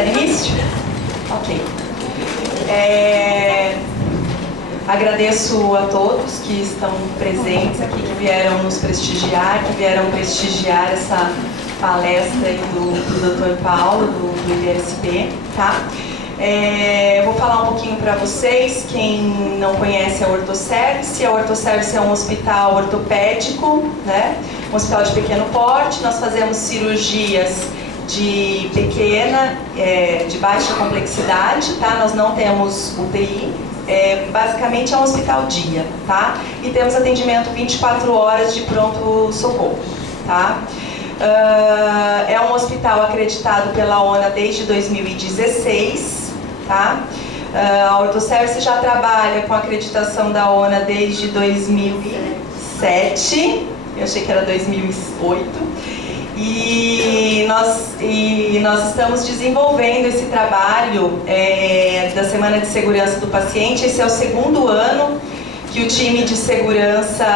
dar início? Ok. Agradeço a todos que estão presentes aqui, que vieram nos prestigiar, que vieram prestigiar essa palestra aí do Dr. Paulo, do IBSP, tá? Vou falar um pouquinho para vocês, quem não conhece a Orthoservice. A Orthoservice é um hospital ortopédico, né? Um hospital de pequeno porte. Nós fazemos cirurgias de pequena, de baixa complexidade, tá? Nós não temos UTI, basicamente é um hospital dia, tá? E temos atendimento 24 horas de pronto-socorro, tá? É um hospital acreditado pela ONA desde 2016, tá? A Orthoservice já trabalha com acreditação da ONA desde 2007, eu achei que era 2008. E nós estamos desenvolvendo esse trabalho da Semana de Segurança do Paciente. Esse é o segundo ano que o time de segurança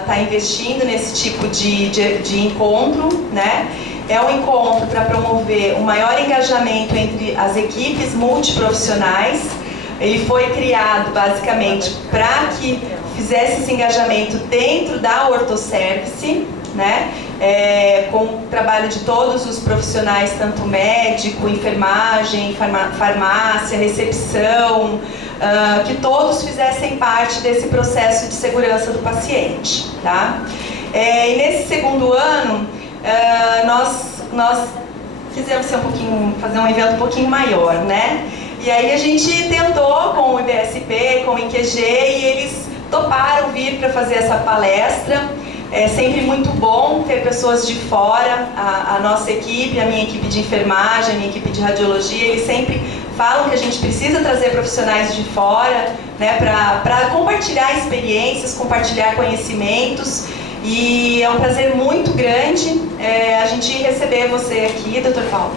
está investindo nesse tipo de encontro, né? É um encontro para promover um maior engajamento entre as equipes multiprofissionais. Ele foi criado basicamente para que fizesse esse engajamento dentro da Orthoservice, né? Com o trabalho de todos os profissionais, tanto médico, enfermagem, farmácia, recepção, que todos fizessem parte desse processo de segurança do paciente, tá? E nesse segundo ano, nós quisemos fazer um evento um pouquinho maior, né? E aí a gente tentou com o IBSP, com o IQG, e eles toparam vir para fazer essa palestra. É sempre muito bom ter pessoas de fora. A nossa equipe, a minha equipe de enfermagem, a minha equipe de radiologia, eles sempre falam que a gente precisa trazer profissionais de fora, né, para compartilhar experiências, compartilhar conhecimentos. E é um prazer muito grande a gente receber você aqui, Dr. Paulo,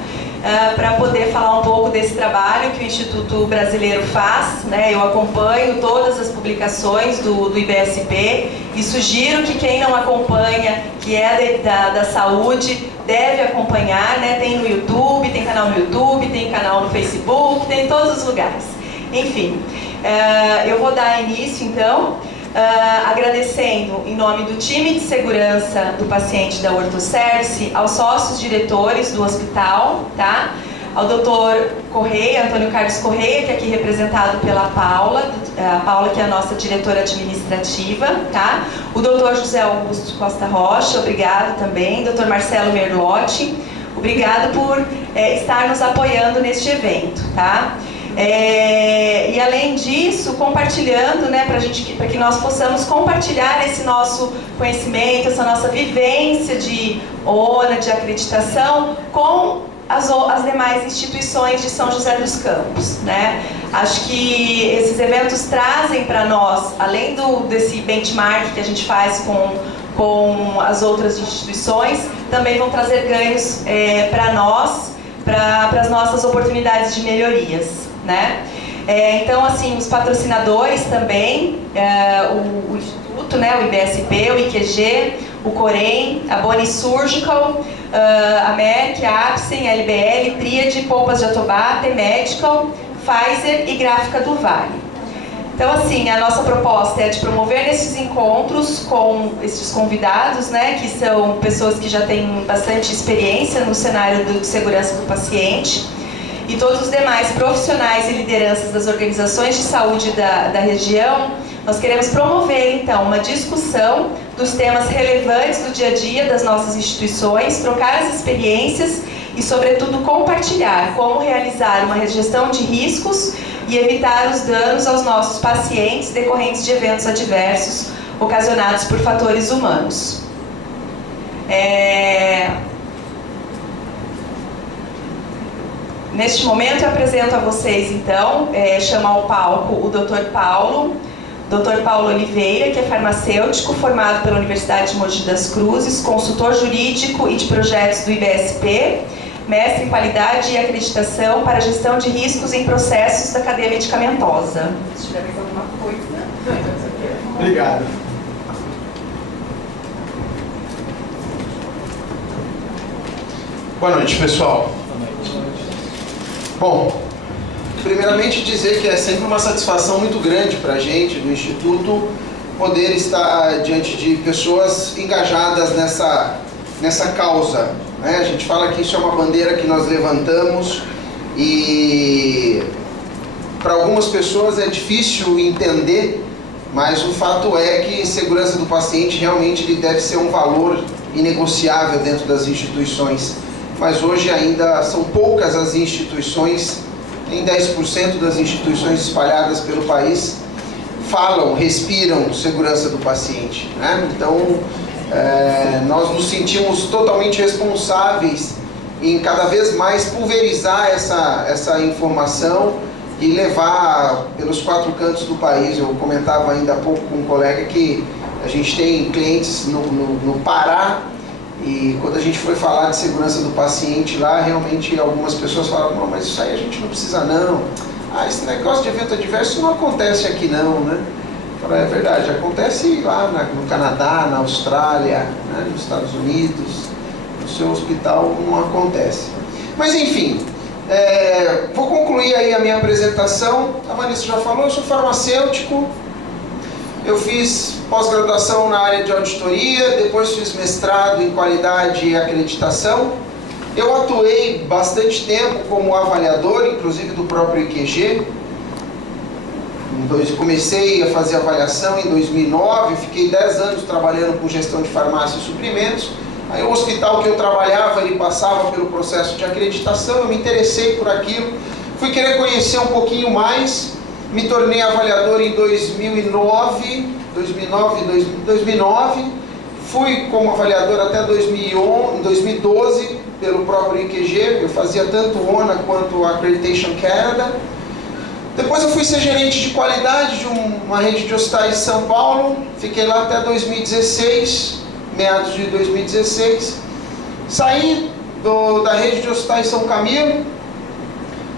para poder falar um pouco desse trabalho que o Instituto Brasileiro faz, né? Eu acompanho todas as publicações do IBSP e sugiro que quem não acompanha, que é da saúde, deve acompanhar, né? Tem no YouTube, tem canal no YouTube, tem canal no Facebook, tem em todos os lugares. Enfim, eu vou dar início então, agradecendo em nome do time de segurança do paciente da Orthoservice, aos sócios diretores do hospital, tá? Ao Dr. Correia, Antônio Carlos Correia, que é aqui representado pela Paula, a Paula que é a nossa diretora administrativa, tá? O Dr. José Augusto Costa Rocha, obrigado também. Dr. Marcelo Merlotti, obrigado por estar nos apoiando neste evento, tá? E além disso, compartilhando, né, para que nós possamos compartilhar esse nosso conhecimento, essa nossa vivência de ONA, de acreditação, com as demais instituições de São José dos Campos, né? Acho que esses eventos trazem para nós, além desse benchmark que a gente faz com as outras instituições, também vão trazer ganhos para nós, para as nossas oportunidades de melhorias, né? Então, assim, os patrocinadores também, o Instituto, né, o IBSP, o IQG, o Corém, a Boni Surgical, a Merck, a Apsen, a LBL, Tríade, Pompas de Jatobá, T-Medical, Pfizer e Gráfica do Vale. Então, assim, a nossa proposta é de promover esses encontros com esses convidados, né, que são pessoas que já têm bastante experiência no cenário de segurança do paciente, e todos os demais profissionais e lideranças das organizações de saúde da região. Nós queremos promover, então, uma discussão dos temas relevantes do dia a dia das nossas instituições, trocar as experiências e, sobretudo, compartilhar como realizar uma gestão de riscos e evitar os danos aos nossos pacientes decorrentes de eventos adversos ocasionados por fatores humanos. Neste momento eu apresento a vocês, então, chamo ao palco o Dr. Paulo Oliveira, que é farmacêutico, formado pela Universidade de Mogi das Cruzes, consultor jurídico e de projetos do IBSP, mestre em qualidade e acreditação para gestão de riscos em processos da cadeia medicamentosa. Se tiver mais alguma coisa. Obrigado. Boa noite, pessoal. Bom, primeiramente dizer que é sempre uma satisfação muito grande para a gente do Instituto poder estar diante de pessoas engajadas nessa causa, né? A gente fala que isso é uma bandeira que nós levantamos e para algumas pessoas é difícil entender, mas o fato é que segurança do paciente realmente ele deve ser um valor inegociável dentro das instituições. Mas hoje ainda são poucas as instituições, tem 10% das instituições espalhadas pelo país falam, respiram segurança do paciente, né? Então, nós nos sentimos totalmente responsáveis em cada vez mais pulverizar essa informação e levar pelos 4 cantos do país. Eu comentava ainda há pouco com um colega que a gente tem clientes no Pará, e quando a gente foi falar de segurança do paciente lá, realmente algumas pessoas falaram: não, mas isso aí a gente não precisa não. Ah, esse negócio de evento adverso não acontece aqui não, né? Eu falei, é verdade, acontece lá no Canadá, na Austrália, né, nos Estados Unidos, no seu hospital não acontece. Mas enfim, vou concluir aí a minha apresentação. A Vanessa já falou, eu sou farmacêutico, eu fiz pós-graduação na área de auditoria, depois fiz mestrado em qualidade e acreditação. Eu atuei bastante tempo como avaliador, inclusive do próprio IQG. Comecei a fazer avaliação em 2009, fiquei 10 anos trabalhando com gestão de farmácia e suprimentos. Aí o hospital que eu trabalhava, ele passava pelo processo de acreditação, eu me interessei por aquilo, fui querer conhecer um pouquinho mais, me tornei avaliador em 2009, fui como avaliador até 2012, pelo próprio IQG, eu fazia tanto o ONA quanto o Accreditation Canada. Depois eu fui ser gerente de qualidade de uma rede de hospitais de São Paulo, fiquei lá até 2016, meados de 2016. Saí da rede de hospitais São Camilo.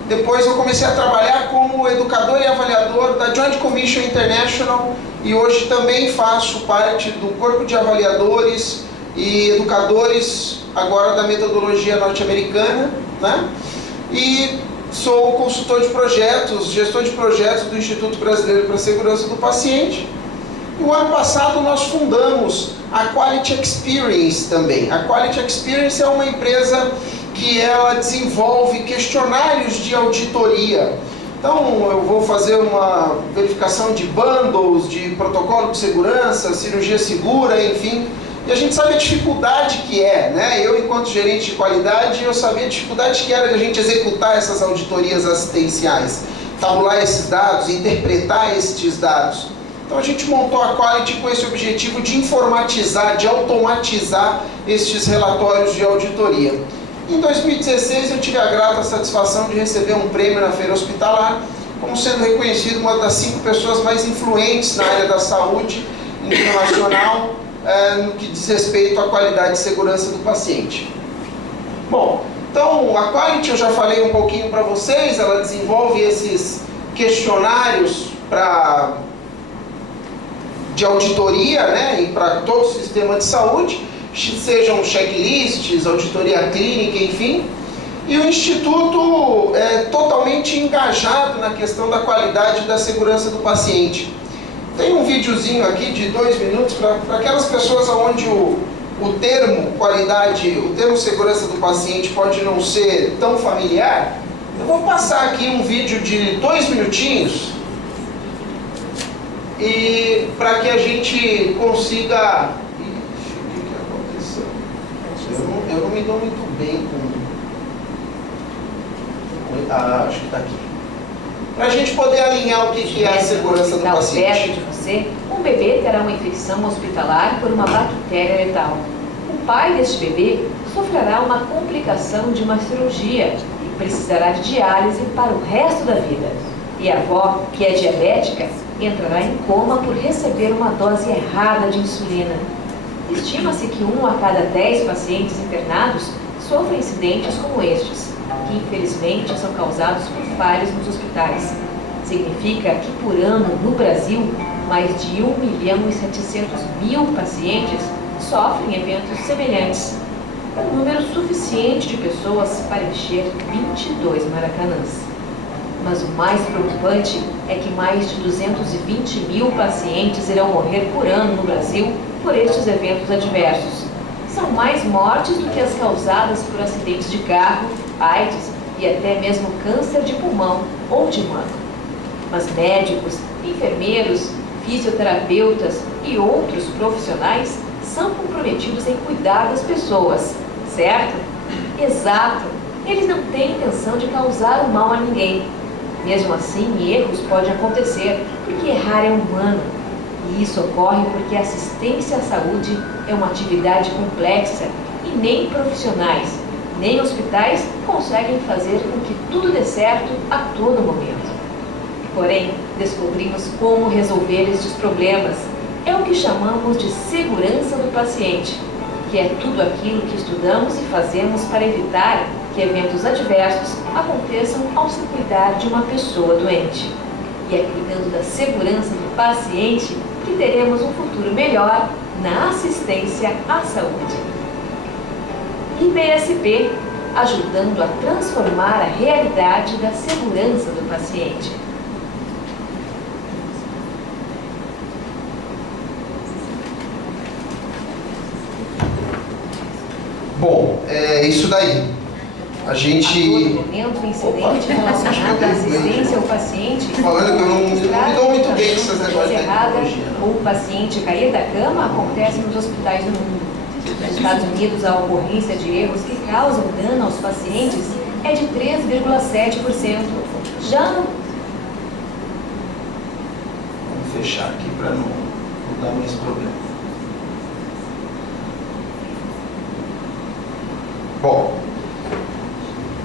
Depois eu comecei a trabalhar como educador e avaliador da Joint Commission International e hoje também faço parte do corpo de avaliadores e educadores agora da metodologia norte-americana, né? E sou consultor de projetos, gestor de projetos do Instituto Brasileiro para a Segurança do Paciente. E o ano passado nós fundamos a Quality Experience também. A Quality Experience é uma empresa que ela desenvolve questionários de auditoria. Então eu vou fazer uma verificação de bundles, de protocolo de segurança, cirurgia segura, enfim. E a gente sabe a dificuldade que é, né? Eu, enquanto gerente de qualidade, eu sabia a dificuldade que era de a gente executar essas auditorias assistenciais, tabular esses dados, interpretar estes dados. Então a gente montou a Quality com esse objetivo de informatizar, de automatizar estes relatórios de auditoria. Em 2016 eu tive a grata satisfação de receber um prêmio na Feira Hospitalar, como sendo reconhecido uma das 5 pessoas mais influentes na área da saúde internacional, no que diz respeito à qualidade e segurança do paciente. Bom, então a Quality eu já falei um pouquinho para vocês, ela desenvolve esses questionários de auditoria, né, e para todo o sistema de saúde, sejam checklists, auditoria clínica, enfim. E o Instituto é totalmente engajado na questão da qualidade e da segurança do paciente. Tem um videozinho aqui de 2 minutos para aquelas pessoas onde o termo qualidade, o termo segurança do paciente pode não ser tão familiar. Eu vou passar aqui um vídeo de 2 minutinhos e para que a gente consiga... O que aconteceu? Eu não me dou muito bem com... acho que está aqui. Para a gente poder alinhar o que é a segurança do paciente. Perto de você, um bebê terá uma infecção hospitalar por uma bactéria letal. O pai deste bebê sofrerá uma complicação de uma cirurgia e precisará de diálise para o resto da vida. E a avó, que é diabética, entrará em coma por receber uma dose errada de insulina. Estima-se que 1 a cada 10 pacientes internados sofrem incidentes como estes, que infelizmente são causados por falhas nos hospitais. Significa que por ano, no Brasil, mais de 1.700.000 pacientes sofrem eventos semelhantes. um número suficiente de pessoas para encher 22 Maracanãs. Mas o mais preocupante é que mais de 220 mil pacientes irão morrer por ano no Brasil por estes eventos adversos. São mais mortes do que as causadas por acidentes de carro, AIDS e até mesmo câncer de pulmão ou de mama. Mas médicos, enfermeiros, fisioterapeutas e outros profissionais são comprometidos em cuidar das pessoas, certo? Exato! Eles não têm intenção de causar o mal a ninguém. Mesmo assim, erros podem acontecer, porque errar é humano. E isso ocorre porque a assistência à saúde é uma atividade complexa e nem profissionais, nem hospitais conseguem fazer com que tudo dê certo a todo momento. Porém, descobrimos como resolver estes problemas. É o que chamamos de segurança do paciente, que é tudo aquilo que estudamos e fazemos para evitar que eventos adversos aconteçam ao se cuidar de uma pessoa doente. E é cuidando da segurança do paciente que teremos um futuro melhor na assistência à saúde. IBSP, ajudando a transformar a realidade da segurança do paciente. Bom, é isso daí. A gente... A todo momento, incidente relacionado à assistência ao paciente, falando que eu não me dou muito bem com essas negócios de tecnologia. ou o paciente cair da cama, acontece nos hospitais do mundo. Nos Estados Unidos, a ocorrência de erros que causam dano aos pacientes é de 3,7%. Já no... Vamos fechar aqui para não dar mais problema. Bom,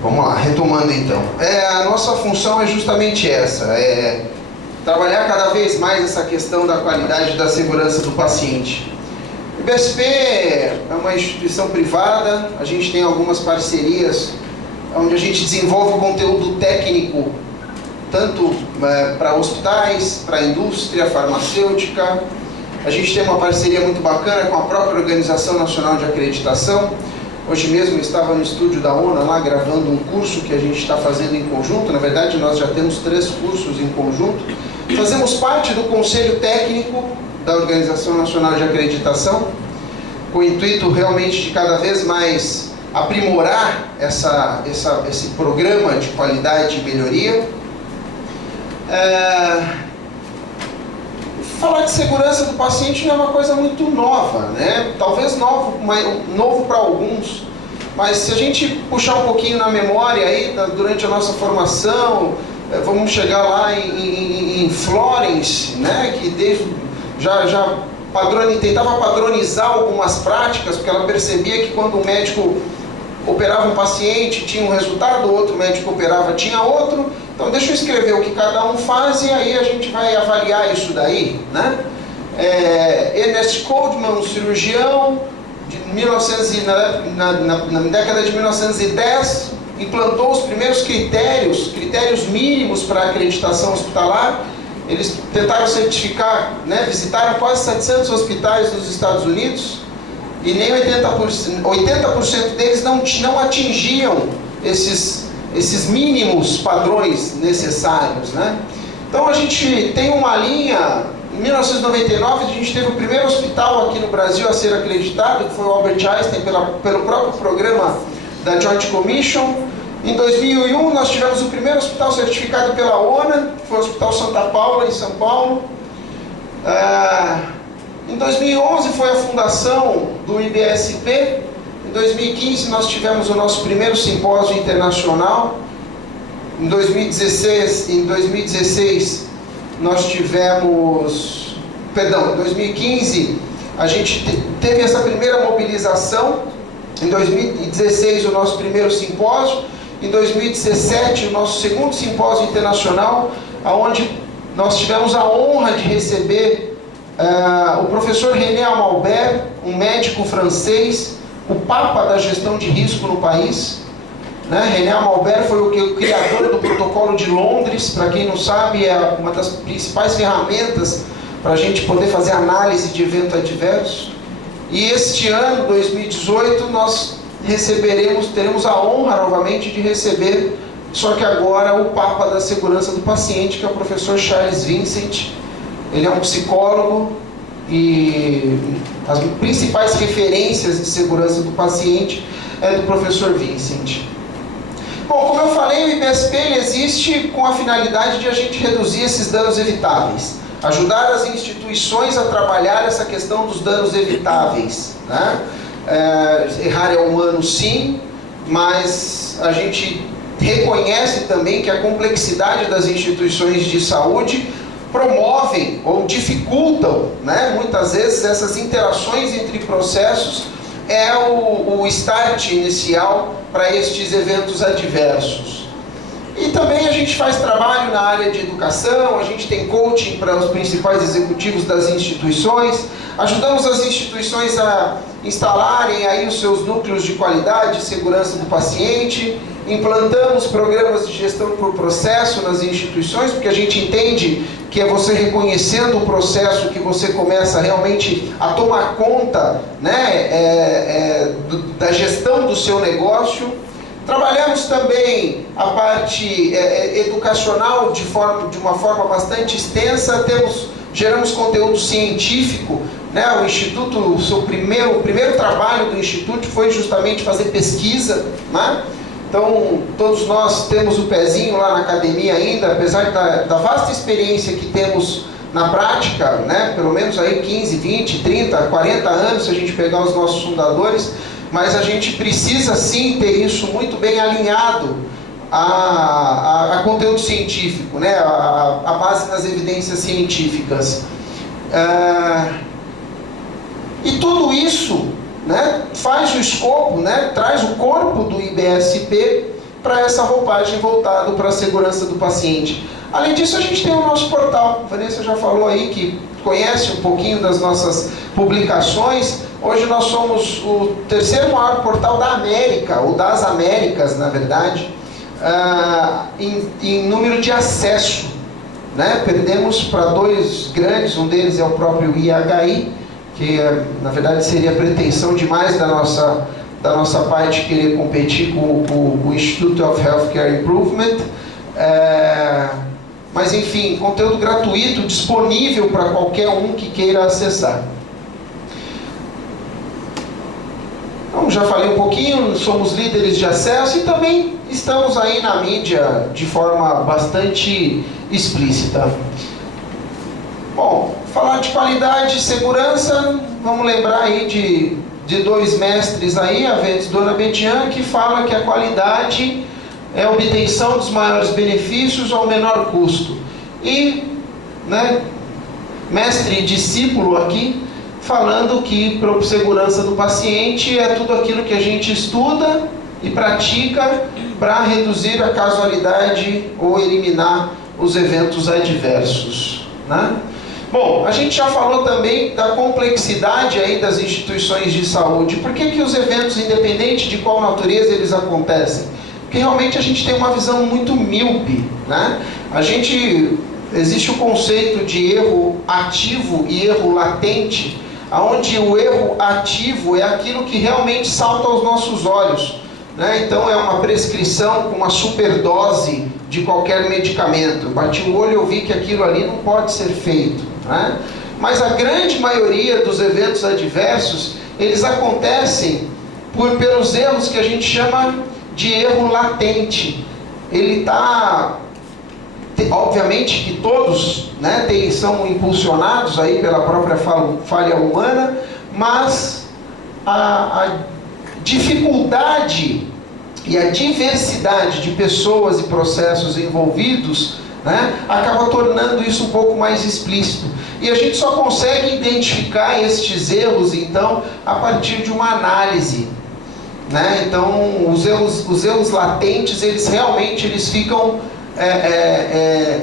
vamos lá, retomando então. A nossa função é justamente essa, trabalhar cada vez mais essa questão da qualidade e da segurança do paciente. O IBSP é uma instituição privada, a gente tem algumas parcerias onde a gente desenvolve conteúdo técnico, tanto para hospitais, para a indústria farmacêutica. A gente tem uma parceria muito bacana com a própria Organização Nacional de Acreditação. Hoje mesmo eu estava no estúdio da ONA lá gravando um curso que a gente está fazendo em conjunto. Na verdade, nós já temos 3 cursos em conjunto. Fazemos parte do Conselho Técnico da Organização Nacional de Acreditação, com o intuito realmente de cada vez mais aprimorar esse programa de qualidade e melhoria. Falar de segurança do paciente não é uma coisa muito nova, né? Talvez novo para alguns, mas se a gente puxar um pouquinho na memória aí, durante a nossa formação, vamos chegar lá em Florence, né? Que tentava padronizar algumas práticas, porque ela percebia que quando o médico operava um paciente tinha um resultado, o outro médico operava tinha outro. Então deixa eu escrever o que cada um faz e aí a gente vai avaliar isso daí, né? Ernest Coldman, um cirurgião, na década de 1910, implantou os primeiros critérios mínimos para acreditação hospitalar. Eles tentaram certificar, né? Visitaram quase 700 hospitais nos Estados Unidos e nem 80% deles não atingiam esses mínimos padrões necessários, né? Então a gente tem uma linha. Em 1999 a gente teve o primeiro hospital aqui no Brasil a ser acreditado, que foi o Albert Einstein, pelo próprio programa da Joint Commission. Em 2001 nós tivemos o primeiro hospital certificado pela ONA, que foi o Hospital Santa Paula, em São Paulo. Em 2011 foi a fundação do IBSP. Em 2015 nós tivemos o nosso primeiro simpósio internacional. Em 2016 nós tivemos... Perdão, em 2015 a gente teve essa primeira mobilização. Em 2016 o nosso primeiro simpósio. Em 2017 o nosso segundo simpósio internacional, onde nós tivemos a honra de receber o professor René Amalbert, um médico francês, o papa da gestão de risco no país, né? René Amalbert foi o criador do protocolo de Londres. Para quem não sabe, é uma das principais ferramentas para a gente poder fazer análise de evento adverso. E este ano, 2018, nós teremos a honra novamente de receber, só que agora, o Papa da Segurança do Paciente, que é o professor Charles Vincent. Ele é um psicólogo e as principais referências de segurança do paciente é do professor Vincent. Bom, como eu falei, o IBSP ele existe com a finalidade de a gente reduzir esses danos evitáveis, ajudar as instituições a trabalhar essa questão dos danos evitáveis, né? Errar é humano, sim, mas a gente reconhece também que a complexidade das instituições de saúde promovem ou dificultam, né, muitas vezes essas interações entre processos, é o start inicial para estes eventos adversos. E também a gente faz trabalho na área de educação, a gente tem coaching para os principais executivos das instituições, ajudamos as instituições a instalarem aí os seus núcleos de qualidade e segurança do paciente, implantamos programas de gestão por processo nas instituições, porque a gente entende que é você reconhecendo o processo que você começa realmente a tomar conta, né, da gestão do seu negócio. Trabalhamos também a parte educacional de uma forma bastante extensa, geramos conteúdo científico, né? O Instituto, o primeiro trabalho do Instituto foi justamente fazer pesquisa, né? Então, todos nós temos o pezinho lá na academia ainda, apesar da vasta experiência que temos na prática, né? Pelo menos aí 15, 20, 30, 40 anos, se a gente pegar os nossos fundadores, mas a gente precisa sim ter isso muito bem alinhado a conteúdo científico, né? A base nas evidências científicas. E tudo isso, né, faz o escopo, né, traz o corpo do IBSP para essa roupagem voltada para a segurança do paciente. Além disso, a gente tem o nosso portal. A Vanessa já falou aí que conhece um pouquinho das nossas publicações. Hoje nós somos o terceiro maior portal da América, ou das Américas, na verdade, em número de acesso, né? Perdemos para dois grandes, um deles é o próprio IHI, que na verdade seria pretensão demais da nossa parte querer competir com o Institute of Healthcare Improvement. Mas enfim, conteúdo gratuito, disponível para qualquer um que queira acessar. Então, já falei um pouquinho, somos líderes de acesso e também estamos aí na mídia de forma bastante explícita. Bom, falar de qualidade e segurança, vamos lembrar aí de dois mestres aí, a Dona Bedian, que fala que a qualidade é a obtenção dos maiores benefícios ao menor custo. E, né, mestre e discípulo aqui, falando que para segurança do paciente é tudo aquilo que a gente estuda e pratica para reduzir a casualidade ou eliminar os eventos adversos, né? Bom, a gente já falou também da complexidade aí das instituições de saúde. Por que os eventos, independente de qual natureza eles acontecem? Porque realmente a gente tem uma visão muito míope, né? Existe o conceito de erro ativo e erro latente, onde o erro ativo é aquilo que realmente salta aos nossos olhos, né? Então é uma prescrição com uma superdose de qualquer medicamento. Eu bati o olho e eu vi que aquilo ali não pode ser feito, né? Mas a grande maioria dos eventos adversos, eles acontecem pelos erros que a gente chama de erro latente. Ele está... Obviamente que todos, né, são impulsionados aí pela própria falha humana, mas a dificuldade e a diversidade de pessoas e processos envolvidos, né, acaba tornando isso um pouco mais explícito. E a gente só consegue identificar estes erros, então, a partir de uma análise, né? Então, os erros latentes, eles ficam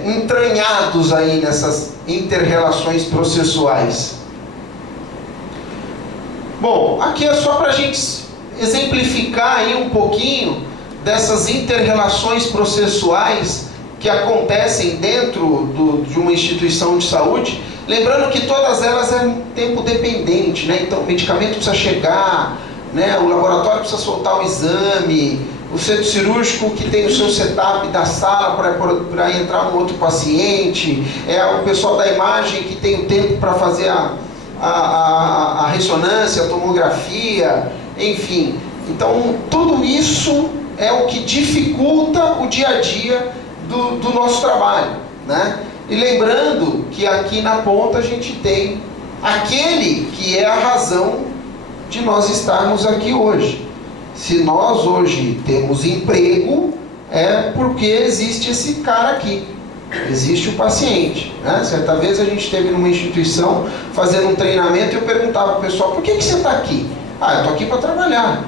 entranhados aí nessas inter-relações processuais. Bom, aqui é só para a gente exemplificar aí um pouquinho dessas inter-relações processuais que acontecem dentro de uma instituição de saúde, lembrando que todas elas é tempo dependente, né? Então o medicamento precisa chegar, né? O laboratório precisa soltar o exame, o centro cirúrgico que tem o seu setup da sala para entrar no outro paciente, o pessoal da imagem que tem o tempo para fazer a ressonância, a tomografia, enfim. Então, tudo isso é o que dificulta o dia a dia do nosso trabalho, né? E lembrando que aqui na ponta a gente tem aquele que é a razão de nós estarmos aqui hoje. Se nós hoje temos emprego, é porque existe esse cara aqui, existe o paciente, né? Certa vez a gente esteve numa instituição fazendo um treinamento e eu perguntava para o pessoal: por que você está aqui? Ah, eu estou aqui para trabalhar.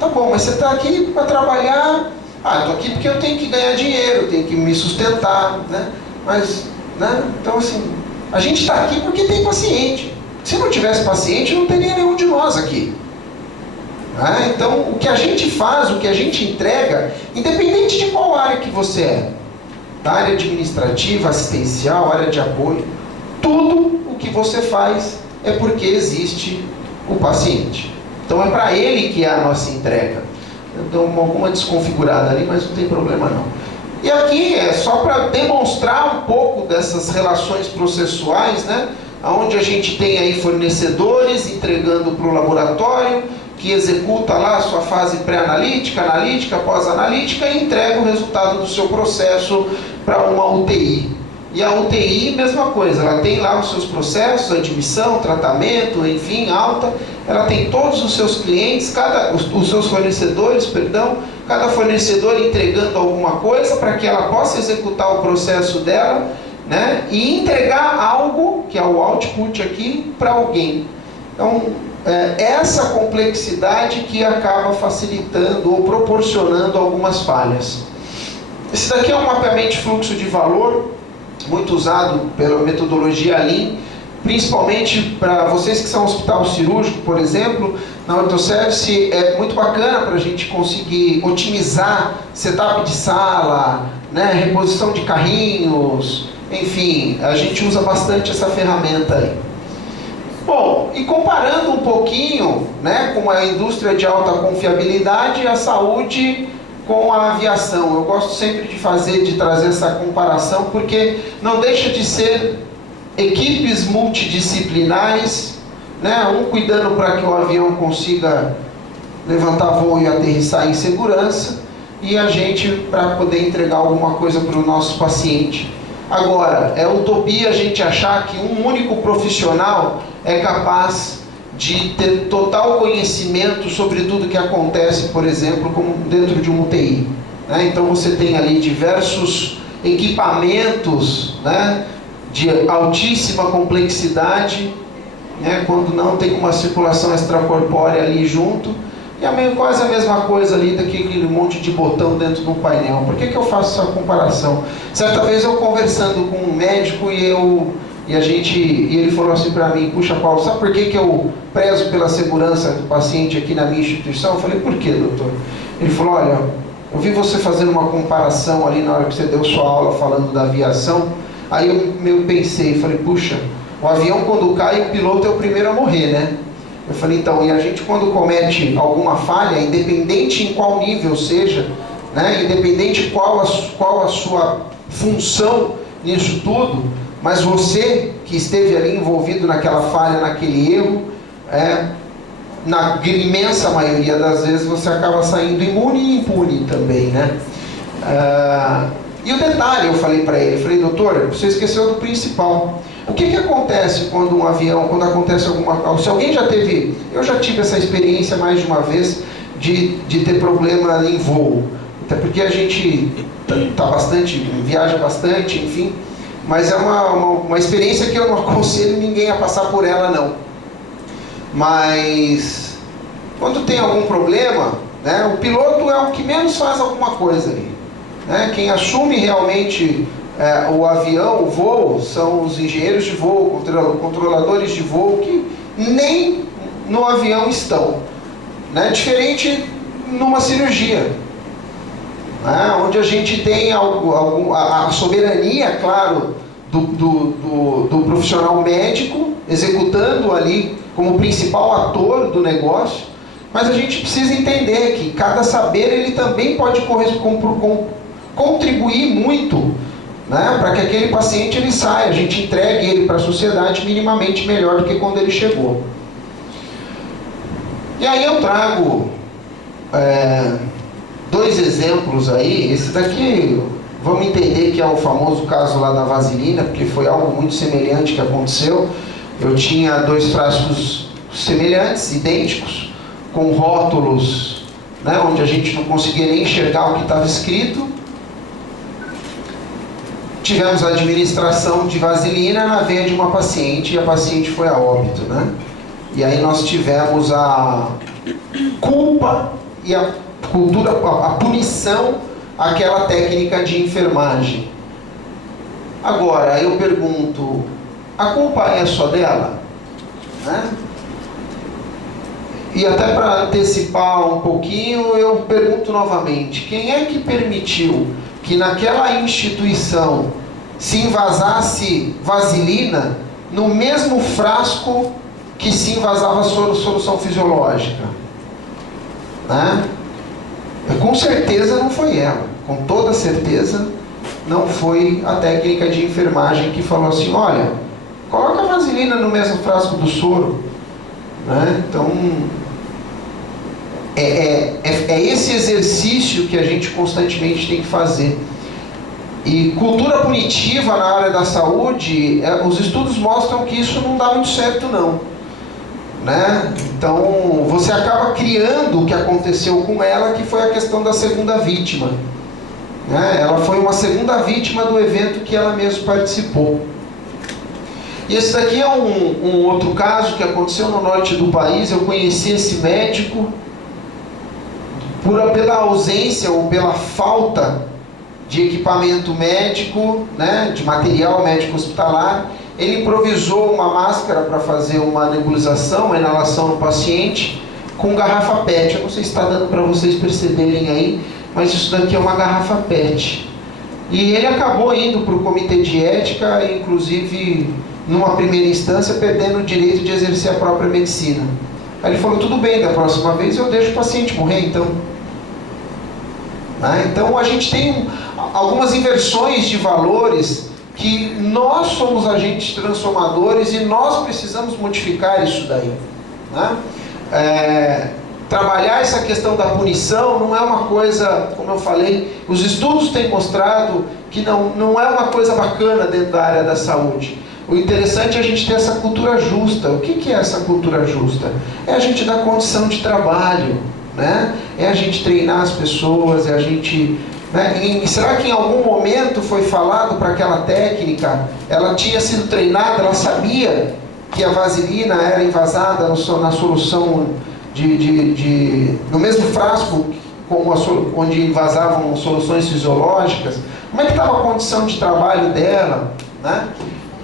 Tá bom, mas você está aqui para trabalhar? Ah, eu estou aqui porque eu tenho que ganhar dinheiro, tenho que me sustentar, né? Mas, né? Então assim, a gente está aqui porque tem paciente. Se não tivesse paciente, não teria nenhum de nós aqui. Então, o que a gente faz, o que a gente entrega, independente de qual área que você é, da área administrativa, assistencial, área de apoio, tudo o que você faz é porque existe o paciente. Então, é para ele que é a nossa entrega. Eu dou alguma desconfigurada ali, mas não tem problema não. E aqui é só para demonstrar um pouco dessas relações processuais, né? Onde a gente tem aí fornecedores entregando para o laboratório, que executa lá a sua fase pré-analítica, analítica, pós-analítica e entrega o resultado do seu processo para uma UTI. E a UTI, mesma coisa, ela tem lá os seus processos, admissão, tratamento, enfim, alta. Ela tem todos os seus clientes, os seus fornecedores, perdão, cada fornecedor entregando alguma coisa para que ela possa executar o processo dela, né? E entregar algo, que é o output aqui, para alguém. Então, essa complexidade que acaba facilitando ou proporcionando algumas falhas. Esse daqui é um mapeamento de fluxo de valor, muito usado pela metodologia Lean, principalmente para vocês que são hospital cirúrgico, por exemplo. Na Orthoservice é muito bacana para a gente conseguir otimizar setup de sala, né, reposição de carrinhos, enfim, a gente usa bastante essa ferramenta aí. Bom, e comparando um pouquinho, né, com a indústria de alta confiabilidade, a saúde com a aviação. Eu gosto sempre de trazer essa comparação, porque não deixa de ser equipes multidisciplinares, né, um cuidando para que o avião consiga levantar voo e aterrissar em segurança, e a gente para poder entregar alguma coisa para o nosso paciente. Agora, é utopia a gente achar que um único profissional é capaz de ter total conhecimento sobre tudo que acontece, por exemplo, como dentro de uma UTI. Né? Então você tem ali diversos equipamentos, né, de altíssima complexidade, né, quando não tem uma circulação extracorpórea ali junto, e quase a mesma coisa ali daquele monte de botão dentro do painel. Por que eu faço essa comparação? Certa vez eu conversando com um médico e ele falou assim para mim: puxa, Paulo, sabe por que eu prezo pela segurança do paciente aqui na minha instituição? Eu falei: por que, doutor? Ele falou: olha, eu vi você fazendo uma comparação ali na hora que você deu sua aula falando da aviação. Aí eu pensei, falei: puxa, o avião quando cai, o piloto é o primeiro a morrer, né? Eu falei: então, e a gente quando comete alguma falha, independente em qual nível seja, né, independente qual a sua função nisso tudo, mas você que esteve ali envolvido naquela falha, naquele erro, na imensa maioria das vezes você acaba saindo imune e impune também, né? E o detalhe, eu falei para ele, falei: doutor, você esqueceu do principal. O que acontece quando um avião, quando acontece alguma coisa? Se alguém já teve, eu já tive essa experiência mais de uma vez de ter problema em voo, até porque a gente viaja bastante, enfim, mas é uma experiência que eu não aconselho ninguém a passar por ela não. Mas quando tem algum problema, né, o piloto é o que menos faz alguma coisa ali, né? Quem assume realmente o avião, o voo, são os engenheiros de voo, controladores de voo, que nem no avião estão, né? Diferente numa cirurgia, né? Onde a gente tem a soberania, claro, do profissional médico, executando ali como principal ator do negócio, Mas a gente precisa entender que cada saber ele também pode contribuir muito, né, para que aquele paciente ele saia, a gente entregue ele para a sociedade minimamente melhor do que quando ele chegou. E aí eu trago dois exemplos aí. Esse daqui, vamos entender que é o famoso caso lá da vaselina, porque foi algo muito semelhante que aconteceu. Eu tinha 2 frascos semelhantes, idênticos, com rótulos, né, onde a gente não conseguia nem enxergar o que estava escrito. Tivemos a administração de vaselina na veia de uma paciente e a paciente foi a óbito, né? E aí nós tivemos a culpa e a punição àquela técnica de enfermagem. Agora, eu pergunto, a culpa é só dela? Né? E até para antecipar um pouquinho, eu pergunto novamente, quem é que permitiu que naquela instituição se invasasse vaselina no mesmo frasco que se invasava solução fisiológica? Né? Com certeza não foi ela, com toda certeza não foi a técnica de enfermagem que falou assim, olha, coloca a vaselina no mesmo frasco do soro. Né? Então, é esse exercício que a gente constantemente tem que fazer. E cultura punitiva na área da saúde, os estudos mostram que isso não dá muito certo não. Né? Então, você acaba criando o que aconteceu com ela, que foi a questão da segunda vítima. Né? Ela foi uma segunda vítima do evento que ela mesma participou. E esse daqui é um outro caso que aconteceu no norte do país. Eu conheci esse médico pela ausência ou pela falta de equipamento médico, né, de material médico hospitalar. Ele improvisou uma máscara para fazer uma nebulização, uma inalação no paciente, com garrafa PET. Eu não sei se está dando para vocês perceberem aí, mas isso daqui é uma garrafa PET. E ele acabou indo para o comitê de ética, inclusive, numa primeira instância, perdendo o direito de exercer a própria medicina. Aí ele falou, tudo bem, da próxima vez eu deixo o paciente morrer, então. Então a gente tem algumas inversões de valores que nós somos agentes transformadores e nós precisamos modificar isso daí. Né? Trabalhar essa questão da punição não é uma coisa, como eu falei, os estudos têm mostrado que não é uma coisa bacana dentro da área da saúde. O interessante é a gente ter essa cultura justa. O que é essa cultura justa? É a gente dar condição de trabalho, né? É a gente treinar as pessoas, é a gente... Né? Será que em algum momento foi falado para aquela técnica, ela tinha sido treinada, ela sabia que a vaselina era invasada na solução no mesmo frasco onde invasavam soluções fisiológicas? Como é que estava a condição de trabalho dela? Né?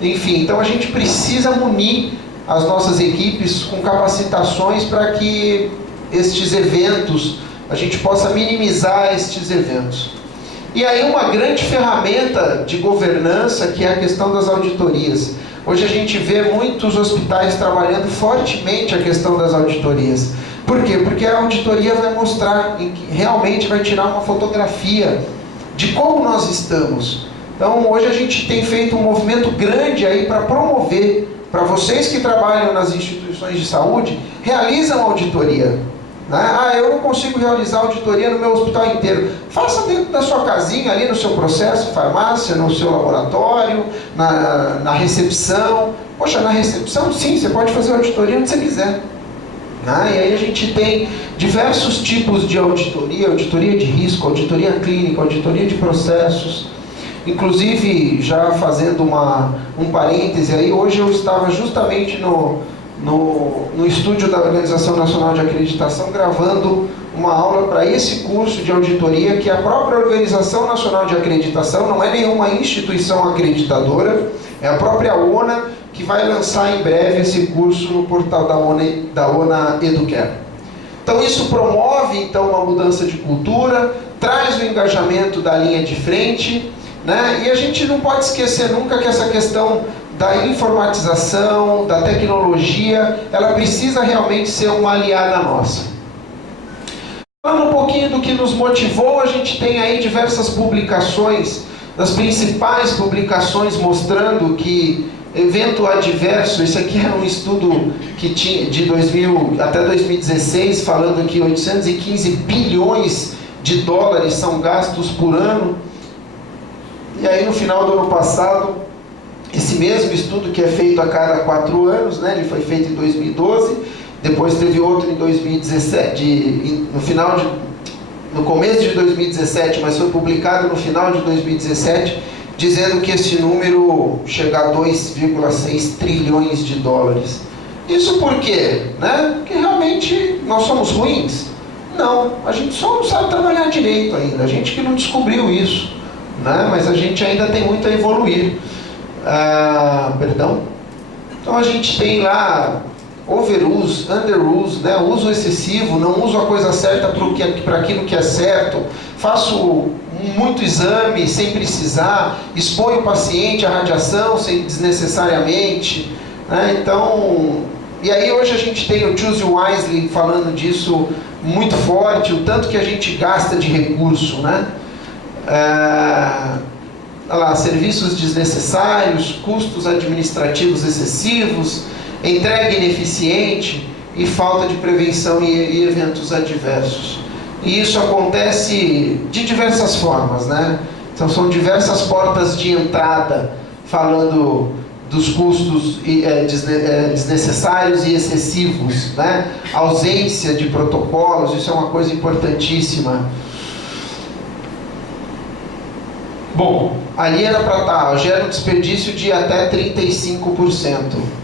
Enfim, então a gente precisa munir as nossas equipes com capacitações para que estes eventos, a gente possa minimizar estes eventos. E aí uma grande ferramenta de governança, que é a questão das auditorias. Hoje a gente vê muitos hospitais trabalhando fortemente a questão das auditorias. Por quê? Porque a auditoria vai mostrar, realmente vai tirar uma fotografia de como nós estamos. Então hoje a gente tem feito um movimento grande aí para promover, para vocês que trabalham nas instituições de saúde, realizam auditoria. Né? Eu não consigo realizar auditoria no meu hospital inteiro. Faça dentro da sua casinha, ali no seu processo, farmácia, no seu laboratório, na recepção. Poxa, na recepção sim, você pode fazer auditoria onde você quiser. E aí a gente tem diversos tipos de auditoria, auditoria de risco, auditoria clínica, auditoria de processos. Inclusive, já fazendo um parêntese aí, hoje eu estava justamente no estúdio da Organização Nacional de Acreditação, gravando uma aula para esse curso de auditoria, que a própria Organização Nacional de Acreditação, não é nenhuma instituição acreditadora, é a própria ONA, que vai lançar em breve esse curso no portal da ONA Educare. Então isso promove então uma mudança de cultura, traz o engajamento da linha de frente, né? E a gente não pode esquecer nunca que essa questão da informatização, da tecnologia, ela precisa realmente ser uma aliada nossa. Falando um pouquinho do que nos motivou, a gente tem aí diversas publicações, das principais publicações mostrando que evento adverso, isso aqui era um estudo que tinha de 2000 até 2016, falando que 815 bilhões de dólares são gastos por ano. E aí no final do ano passado, esse mesmo estudo que é feito a cada 4 anos, né, ele foi feito em 2012, depois teve outro em 2017, no começo de 2017, mas foi publicado no final de 2017, dizendo que esse número chega a 2,6 trilhões de dólares. Isso por quê? Né? Porque realmente nós somos ruins? Não, a gente só não sabe trabalhar direito ainda, a gente que não descobriu isso, né? Mas a gente ainda tem muito a evoluir. Então a gente tem lá overuse, underuse, né? Uso excessivo, não uso a coisa certa para aquilo que é certo, faço muito exame sem precisar, exponho o paciente à radiação desnecessariamente, né? Então, e aí hoje a gente tem o Choose Wisely falando disso muito forte, o tanto que a gente gasta de recurso, né? Olha lá, serviços desnecessários, custos administrativos excessivos, entrega ineficiente e falta de prevenção e eventos adversos. E isso acontece de diversas formas, né? Então são diversas portas de entrada, falando dos custos desnecessários e excessivos, né? Ausência de protocolos, isso é uma coisa importantíssima. Bom, ali era para estar, gera um desperdício de até 35%.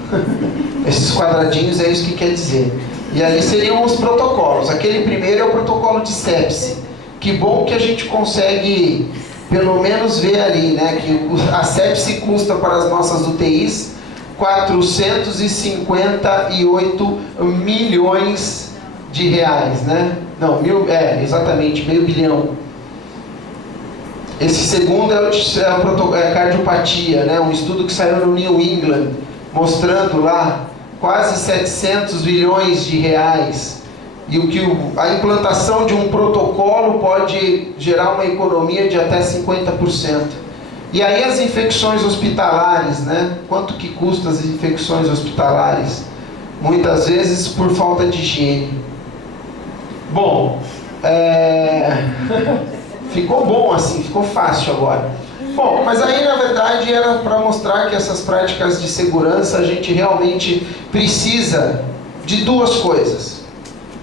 Esses quadradinhos é isso que quer dizer. E ali seriam os protocolos. Aquele primeiro é o protocolo de sepse. Que bom que a gente consegue, pelo menos, ver ali, né? Que a sepse custa para as nossas UTIs 458 milhões de reais, né? Não, exatamente, meio bilhão. Esse segundo é a cardiopatia, né? Um estudo que saiu no New England, mostrando lá quase 700 bilhões de reais. E o que a implantação de um protocolo pode gerar uma economia de até 50%. E aí as infecções hospitalares, né? Quanto que custam as infecções hospitalares? Muitas vezes por falta de higiene. Bom, ficou bom assim, ficou fácil agora. Bom, mas aí na verdade era para mostrar que essas práticas de segurança a gente realmente precisa de duas coisas.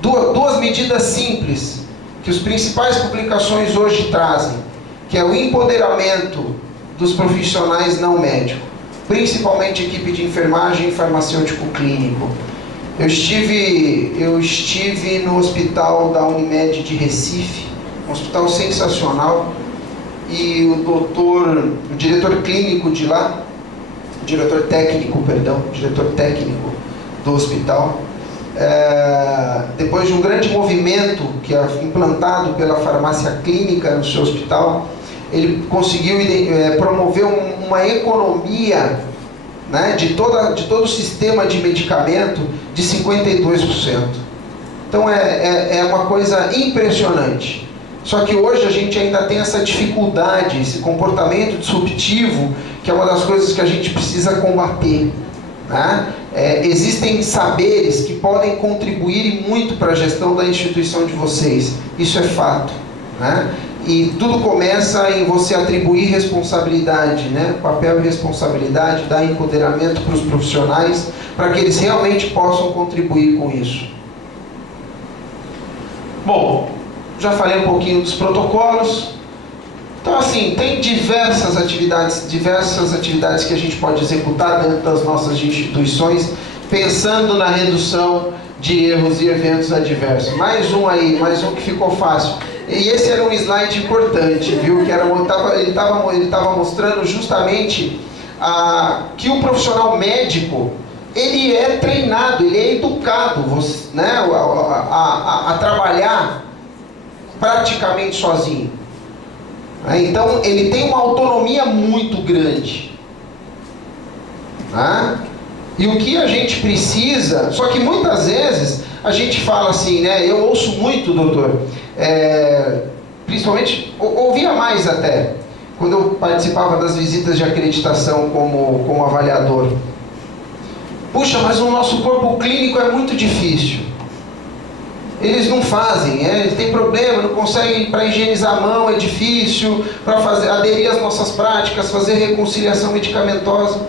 Duas medidas simples que as principais publicações hoje trazem, que é o empoderamento dos profissionais não médicos, principalmente equipe de enfermagem e farmacêutico clínico. Eu estive no hospital da Unimed de Recife, um hospital sensacional, e o diretor técnico do hospital, depois de um grande movimento que é implantado pela farmácia clínica no seu hospital, ele conseguiu promover uma economia, né, de todo o sistema de medicamento de 52%. Então é uma coisa impressionante. Só que hoje a gente ainda tem essa dificuldade, esse comportamento disruptivo, que é uma das coisas que a gente precisa combater, né? Existem saberes que podem contribuir muito para a gestão da instituição de vocês, isso é fato, né? E tudo começa em você atribuir responsabilidade, né? Papel e responsabilidade, dar empoderamento para os profissionais, para que eles realmente possam contribuir com isso. Bom, já falei um pouquinho dos protocolos. Então assim, tem diversas atividades que a gente pode executar dentro das nossas instituições, pensando na redução de erros e eventos adversos. Mais um que ficou fácil. E esse era um slide importante, viu? Que ele estava mostrando justamente que o profissional médico, ele é treinado, ele é educado, né, a trabalhar praticamente sozinho. Então ele tem uma autonomia muito grande, né? E o que a gente precisa, só que muitas vezes a gente fala assim, né? Eu ouço muito, doutor, principalmente, ouvia mais até, quando eu participava das visitas de acreditação como avaliador. Puxa, mas o nosso corpo clínico é muito difícil. Eles não fazem, eles têm problema, não conseguem, para higienizar a mão é difícil, para aderir às nossas práticas, fazer reconciliação medicamentosa.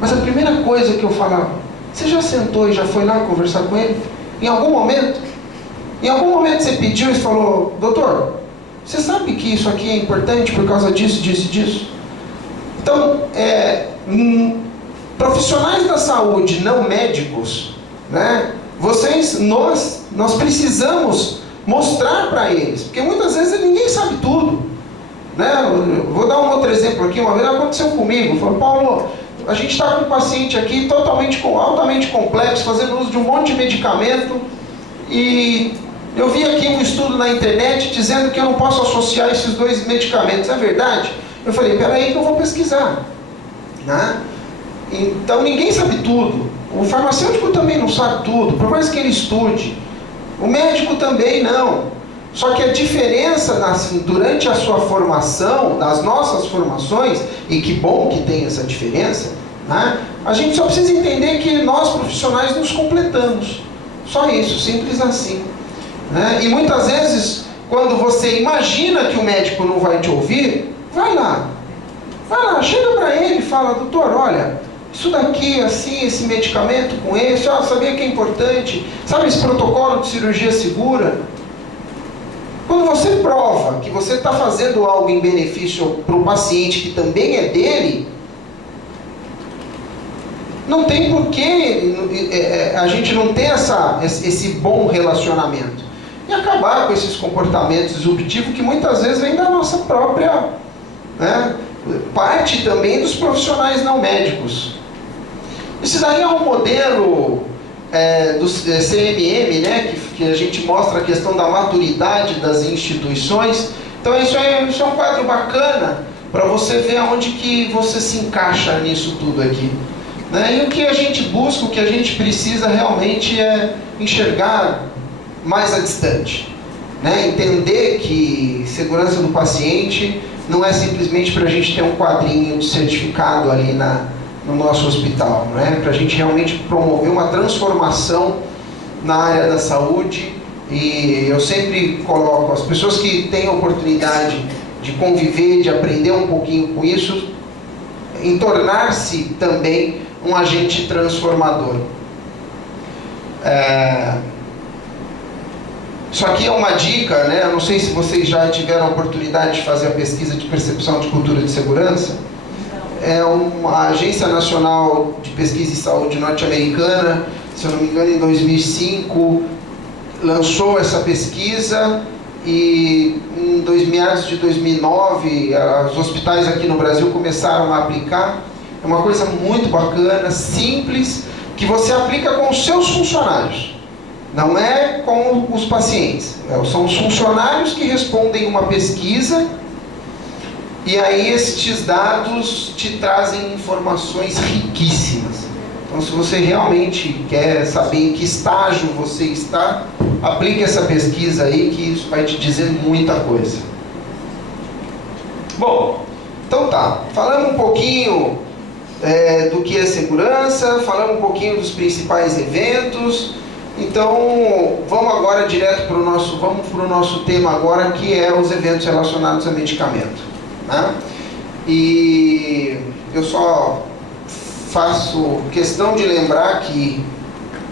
Mas a primeira coisa que eu falava, você já sentou e já foi lá conversar com ele? Em algum momento? Em algum momento você pediu e falou, doutor, você sabe que isso aqui é importante por causa disso, disso e disso? Então, profissionais da saúde não médicos, né? Nós precisamos mostrar para eles, porque muitas vezes ninguém sabe tudo, né? Eu vou dar um outro exemplo aqui. Uma vez aconteceu comigo, falou, Paulo, a gente está com um paciente aqui altamente complexo, fazendo uso de um monte de medicamento, e eu vi aqui um estudo na internet dizendo que eu não posso associar esses dois medicamentos, é verdade? Eu falei, peraí que eu vou pesquisar, né? Então ninguém sabe tudo, o farmacêutico também não sabe tudo, por mais que ele estude, o médico também não. Só que a diferença durante a sua formação, das nossas formações, e que bom que tem essa diferença, né? A gente só precisa entender que nós profissionais nos completamos, só isso, simples assim, né? E muitas vezes, quando você imagina que o médico não vai te ouvir, vai lá, chega para ele e fala, doutor, olha, isso daqui, assim, esse medicamento com esse, sabia que é importante, sabe esse protocolo de cirurgia segura? Quando você prova que você está fazendo algo em benefício para o paciente que também é dele, não tem porquê a gente não ter esse bom relacionamento. E acabar com esses comportamentos disruptivos que muitas vezes vêm da nossa própria, né, parte também dos profissionais não médicos. Isso daí é um modelo do CMM, né, que a gente mostra a questão da maturidade das instituições. Então isso é um quadro bacana para você ver aonde que você se encaixa nisso tudo aqui, né? E o que a gente busca, o que a gente precisa realmente é enxergar mais a distante, né? Entender que segurança do paciente não é simplesmente para a gente ter um quadrinho de certificado ali no nosso hospital, né? Para a gente realmente promover uma transformação na área da saúde. E eu sempre coloco as pessoas que têm a oportunidade de conviver, de aprender um pouquinho com isso, em tornar-se também um agente transformador. Isso aqui é uma dica, né? Eu não sei se vocês já tiveram a oportunidade de fazer a pesquisa de percepção de cultura de segurança. É uma agência nacional de pesquisa em saúde norte-americana, se eu não me engano, em 2005, lançou essa pesquisa, e em meados de 2009, os hospitais aqui no Brasil começaram a aplicar. É uma coisa muito bacana, simples, que você aplica com os seus funcionários. Não é com os pacientes, são os funcionários que respondem uma pesquisa, e aí estes dados te trazem informações riquíssimas. Então, se você realmente quer saber em que estágio você está, aplique essa pesquisa aí, que isso vai te dizer muita coisa. Bom, então tá, falamos um pouquinho do que é segurança, falamos um pouquinho dos principais eventos. Então, vamos agora direto para o nosso tema agora, que é os eventos relacionados a medicamento, né? E eu só faço questão de lembrar que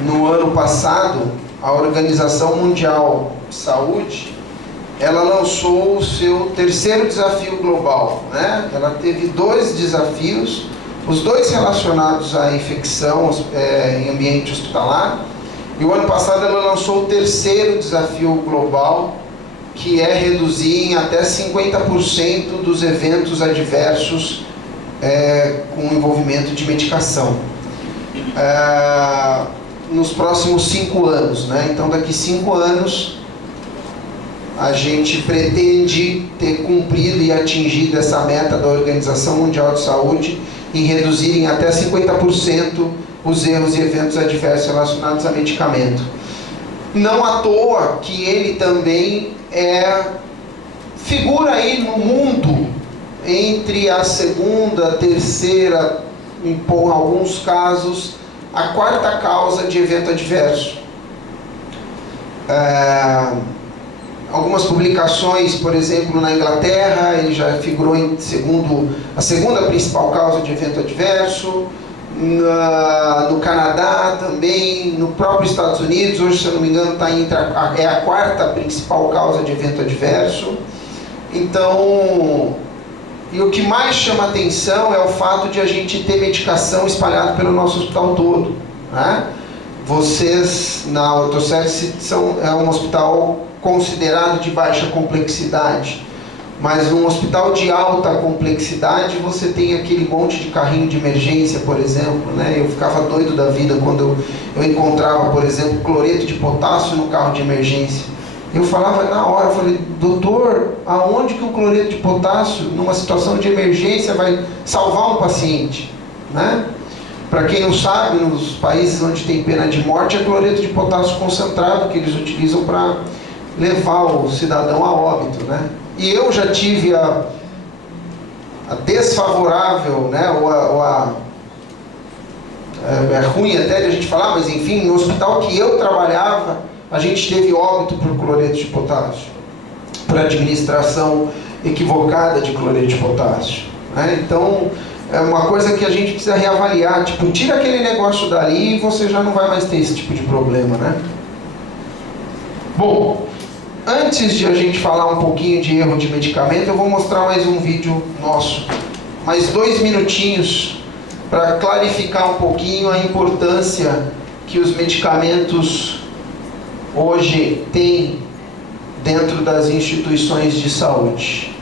no ano passado a Organização Mundial de Saúde, ela lançou o seu terceiro desafio global, né? Ela teve 2 desafios, os 2 relacionados à infecção em ambiente hospitalar. E o ano passado ela lançou o terceiro desafio global, que é reduzir em até 50% dos eventos adversos com envolvimento de medicação nos próximos 5 anos, né? Então daqui 5 anos a gente pretende ter cumprido e atingido essa meta da Organização Mundial de Saúde em reduzir em até 50% os erros e eventos adversos relacionados a medicamento. Não à toa que ele também figura aí no mundo entre a segunda, terceira, em alguns casos, a quarta causa de evento adverso. Algumas publicações, por exemplo, na Inglaterra, ele já figurou em a segunda principal causa de evento adverso. No Canadá também, no próprio Estados Unidos, hoje, se eu não me engano, é a quarta principal causa de evento adverso. Então, e o que mais chama atenção é o fato de a gente ter medicação espalhada pelo nosso hospital todo, né? Vocês, na Ortocese, é um hospital considerado de baixa complexidade, mas num hospital de alta complexidade você tem aquele monte de carrinho de emergência, por exemplo, né? Eu ficava doido da vida quando eu encontrava, por exemplo, cloreto de potássio no carro de emergência. Eu falava na hora, eu falei, doutor, aonde que o cloreto de potássio, numa situação de emergência, vai salvar um paciente, né? Para quem não sabe, nos países onde tem pena de morte, é cloreto de potássio concentrado que eles utilizam para levar o cidadão a óbito, né? E eu já tive a desfavorável, né, é ruim até de a gente falar, mas enfim, no hospital que eu trabalhava, a gente teve óbito por cloreto de potássio, por administração equivocada de cloreto de potássio, né? Então, é uma coisa que a gente precisa reavaliar, tipo, tira aquele negócio dali e você já não vai mais ter esse tipo de problema, né? Bom, antes de a gente falar um pouquinho de erro de medicamento, eu vou mostrar mais um vídeo nosso, mais 2 minutinhos, para clarificar um pouquinho a importância que os medicamentos hoje têm dentro das instituições de saúde.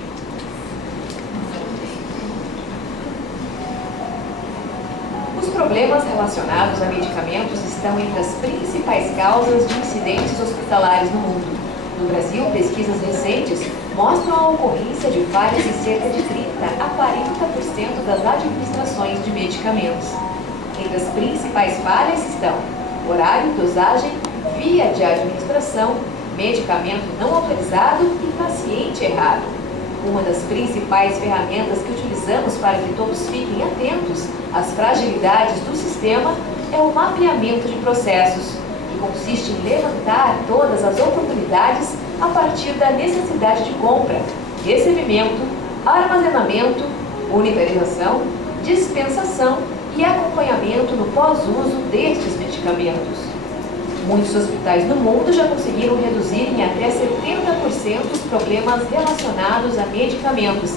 Os problemas relacionados a medicamentos estão entre as principais causas de incidentes hospitalares no mundo. No Brasil, pesquisas recentes mostram a ocorrência de falhas em cerca de 30 a 40% das administrações de medicamentos. Entre as principais falhas estão horário, dosagem, via de administração, medicamento não autorizado e paciente errado. Uma das principais ferramentas que utilizamos para que todos fiquem atentos às fragilidades do sistema é o mapeamento de processos, que consiste em levantar todas as oportunidades a partir da necessidade de compra, recebimento, armazenamento, unitarização, dispensação e acompanhamento no pós-uso destes medicamentos. Muitos hospitais no mundo já conseguiram reduzir em até 70% os problemas relacionados a medicamentos,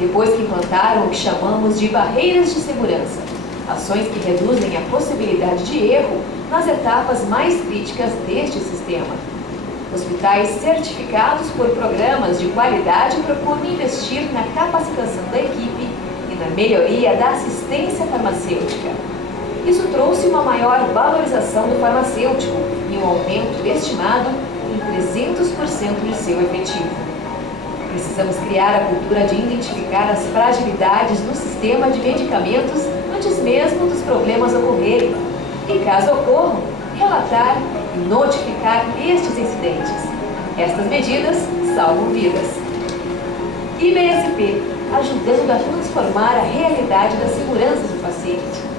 depois que implantaram o que chamamos de barreiras de segurança, ações que reduzem a possibilidade de erro nas etapas mais críticas deste sistema. Hospitais certificados por programas de qualidade procuram investir na capacitação da equipe e na melhoria da assistência farmacêutica. Isso trouxe uma maior valorização do farmacêutico e um aumento estimado em 300% de seu efetivo. Precisamos criar a cultura de identificar as fragilidades no sistema de medicamentos antes mesmo dos problemas ocorrerem e, caso ocorram, relatar e notificar estes incidentes. Estas medidas salvam vidas. IBSP, ajudando a transformar a realidade da segurança do paciente.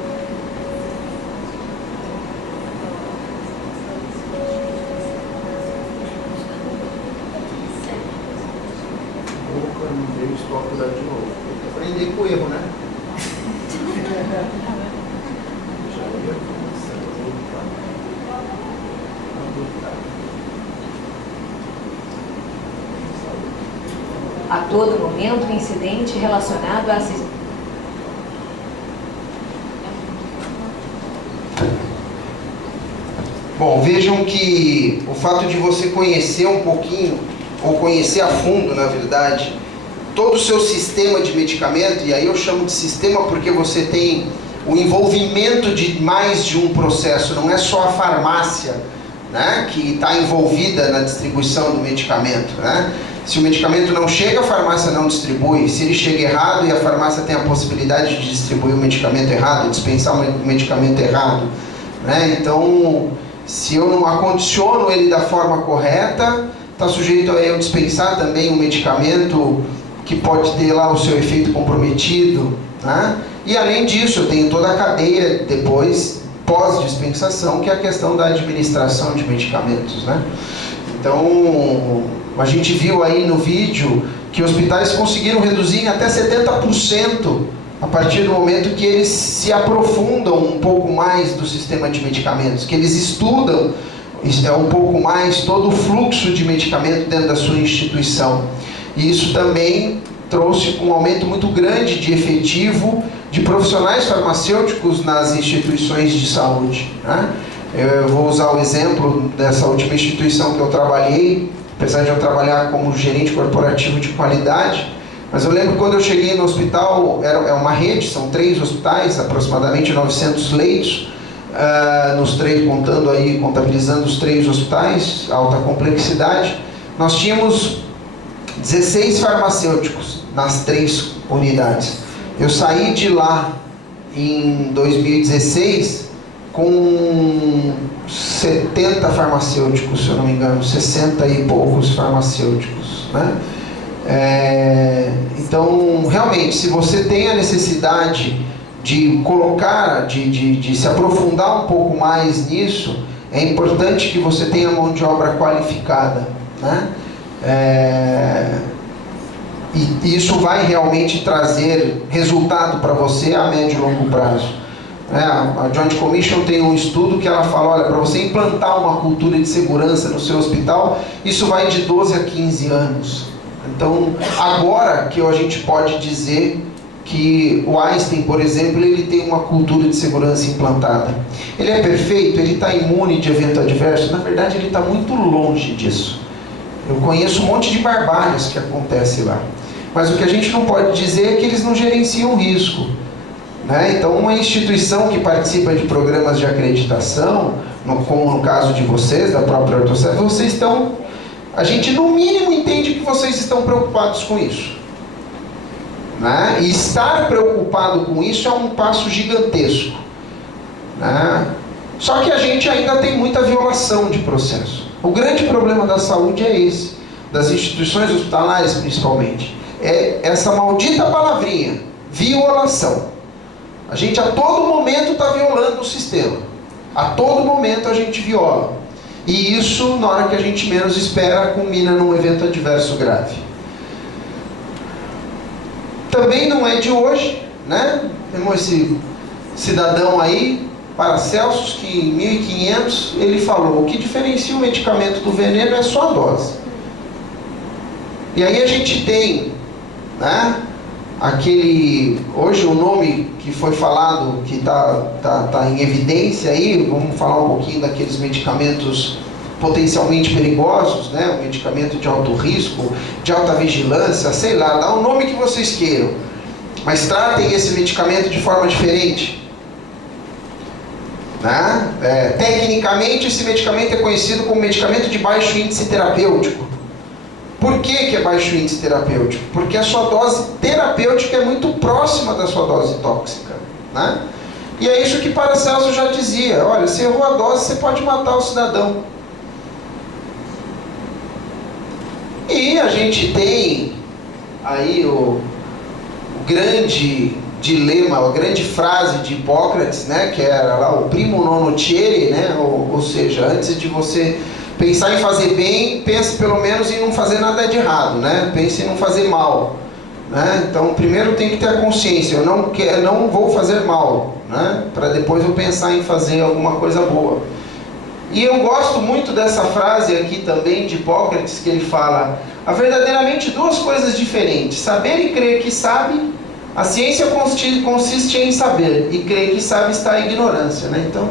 Estou a cuidar de novo. Tem que aprender com o erro, né? A todo momento, o incidente relacionado a assistência. Bom, vejam que o fato de você conhecer um pouquinho, ou conhecer a fundo, na verdade, todo o seu sistema de medicamento, e aí eu chamo de sistema porque você tem o envolvimento de mais de um processo, não é só a farmácia, né, que está envolvida na distribuição do medicamento, né? Se o medicamento não chega, a farmácia não distribui. Se ele chega errado e a farmácia tem a possibilidade de distribuir o medicamento errado, dispensar o medicamento errado, né? Então, Se eu não acondiciono ele da forma correta, está sujeito a eu dispensar também um medicamento que pode ter lá o seu efeito comprometido, né? E além disso, eu tenho toda a cadeia depois, pós-dispensação, que é a questão da administração de medicamentos, né? Então, a gente viu aí no vídeo que hospitais conseguiram reduzir em até 70% a partir do momento que eles se aprofundam um pouco mais do sistema de medicamentos, que eles estudam um pouco mais todo o fluxo de medicamento dentro da sua instituição. E isso também trouxe um aumento muito grande de efetivo de profissionais farmacêuticos nas instituições de saúde, né? Eu vou usar o exemplo dessa última instituição que eu trabalhei, apesar de eu trabalhar como gerente corporativo de qualidade, mas eu lembro quando eu cheguei no hospital, é uma rede, são 3 hospitais, aproximadamente 900 leitos, nos 3, contando aí, contabilizando os 3 hospitais, alta complexidade, nós tínhamos 16 farmacêuticos nas 3 unidades. Eu saí de lá em 2016 com 70 farmacêuticos, se eu não me engano, 60 e poucos farmacêuticos, né? Então, realmente, se você tem a necessidade de colocar, de se aprofundar um pouco mais nisso, é importante que você tenha mão de obra qualificada, né? E isso vai realmente trazer resultado para você a médio e longo prazo. A Joint Commission tem um estudo que ela fala, olha, para você implantar uma cultura de segurança no seu hospital, isso vai de 12 a 15 anos. Então, agora que a gente pode dizer que o Einstein, por exemplo, ele tem uma cultura de segurança implantada. Ele é perfeito? Ele está imune de evento adverso? Na verdade, ele está muito longe disso. Eu conheço um monte de barbáries que acontece lá. Mas o que a gente não pode dizer é que eles não gerenciam risco, né? Então, uma instituição que participa de programas de acreditação, como no caso de vocês, da própria Ortocef, vocês estão... A gente, no mínimo, entende que vocês estão preocupados com isso, né? E estar preocupado com isso é um passo gigantesco, né? Só que a gente ainda tem muita violação de processo. O grande problema da saúde é esse, das instituições hospitalares principalmente. É essa maldita palavrinha, violação. A gente a todo momento está violando o sistema. A todo momento a gente viola. E isso, na hora que a gente menos espera, culmina num evento adverso grave. Também não é de hoje, né? Temos esse cidadão aí, Paracelsus, que em 1500 ele falou: o que diferencia o medicamento do veneno é só a dose. E aí a gente tem, né, hoje o nome que foi falado, que tá em evidência aí, vamos falar um pouquinho daqueles medicamentos potencialmente perigosos, né, um medicamento de alto risco, de alta vigilância, sei lá, dá o nome que vocês queiram, mas tratem esse medicamento de forma diferente. Né? Tecnicamente, esse medicamento é conhecido como medicamento de baixo índice terapêutico. Por que é baixo índice terapêutico? Porque a sua dose terapêutica é muito próxima da sua dose tóxica, né? E é isso que Paracelsus já dizia: olha, se errou a dose, você pode matar o cidadão. E a gente tem aí o grande dilema, a grande frase de Hipócrates, né, que era lá o primo non nocere, né, ou seja, antes de você pensar em fazer bem, pense pelo menos em não fazer nada de errado, né? Pense em não fazer mal, né? Então, primeiro tem que ter a consciência, eu não vou fazer mal, né? Para depois eu pensar em fazer alguma coisa boa. E eu gosto muito dessa frase aqui também de Hipócrates, que ele fala: há verdadeiramente 2 coisas diferentes, saber e crer que sabe. A ciência consiste em saber, e crer que sabe está a ignorância, né? Então,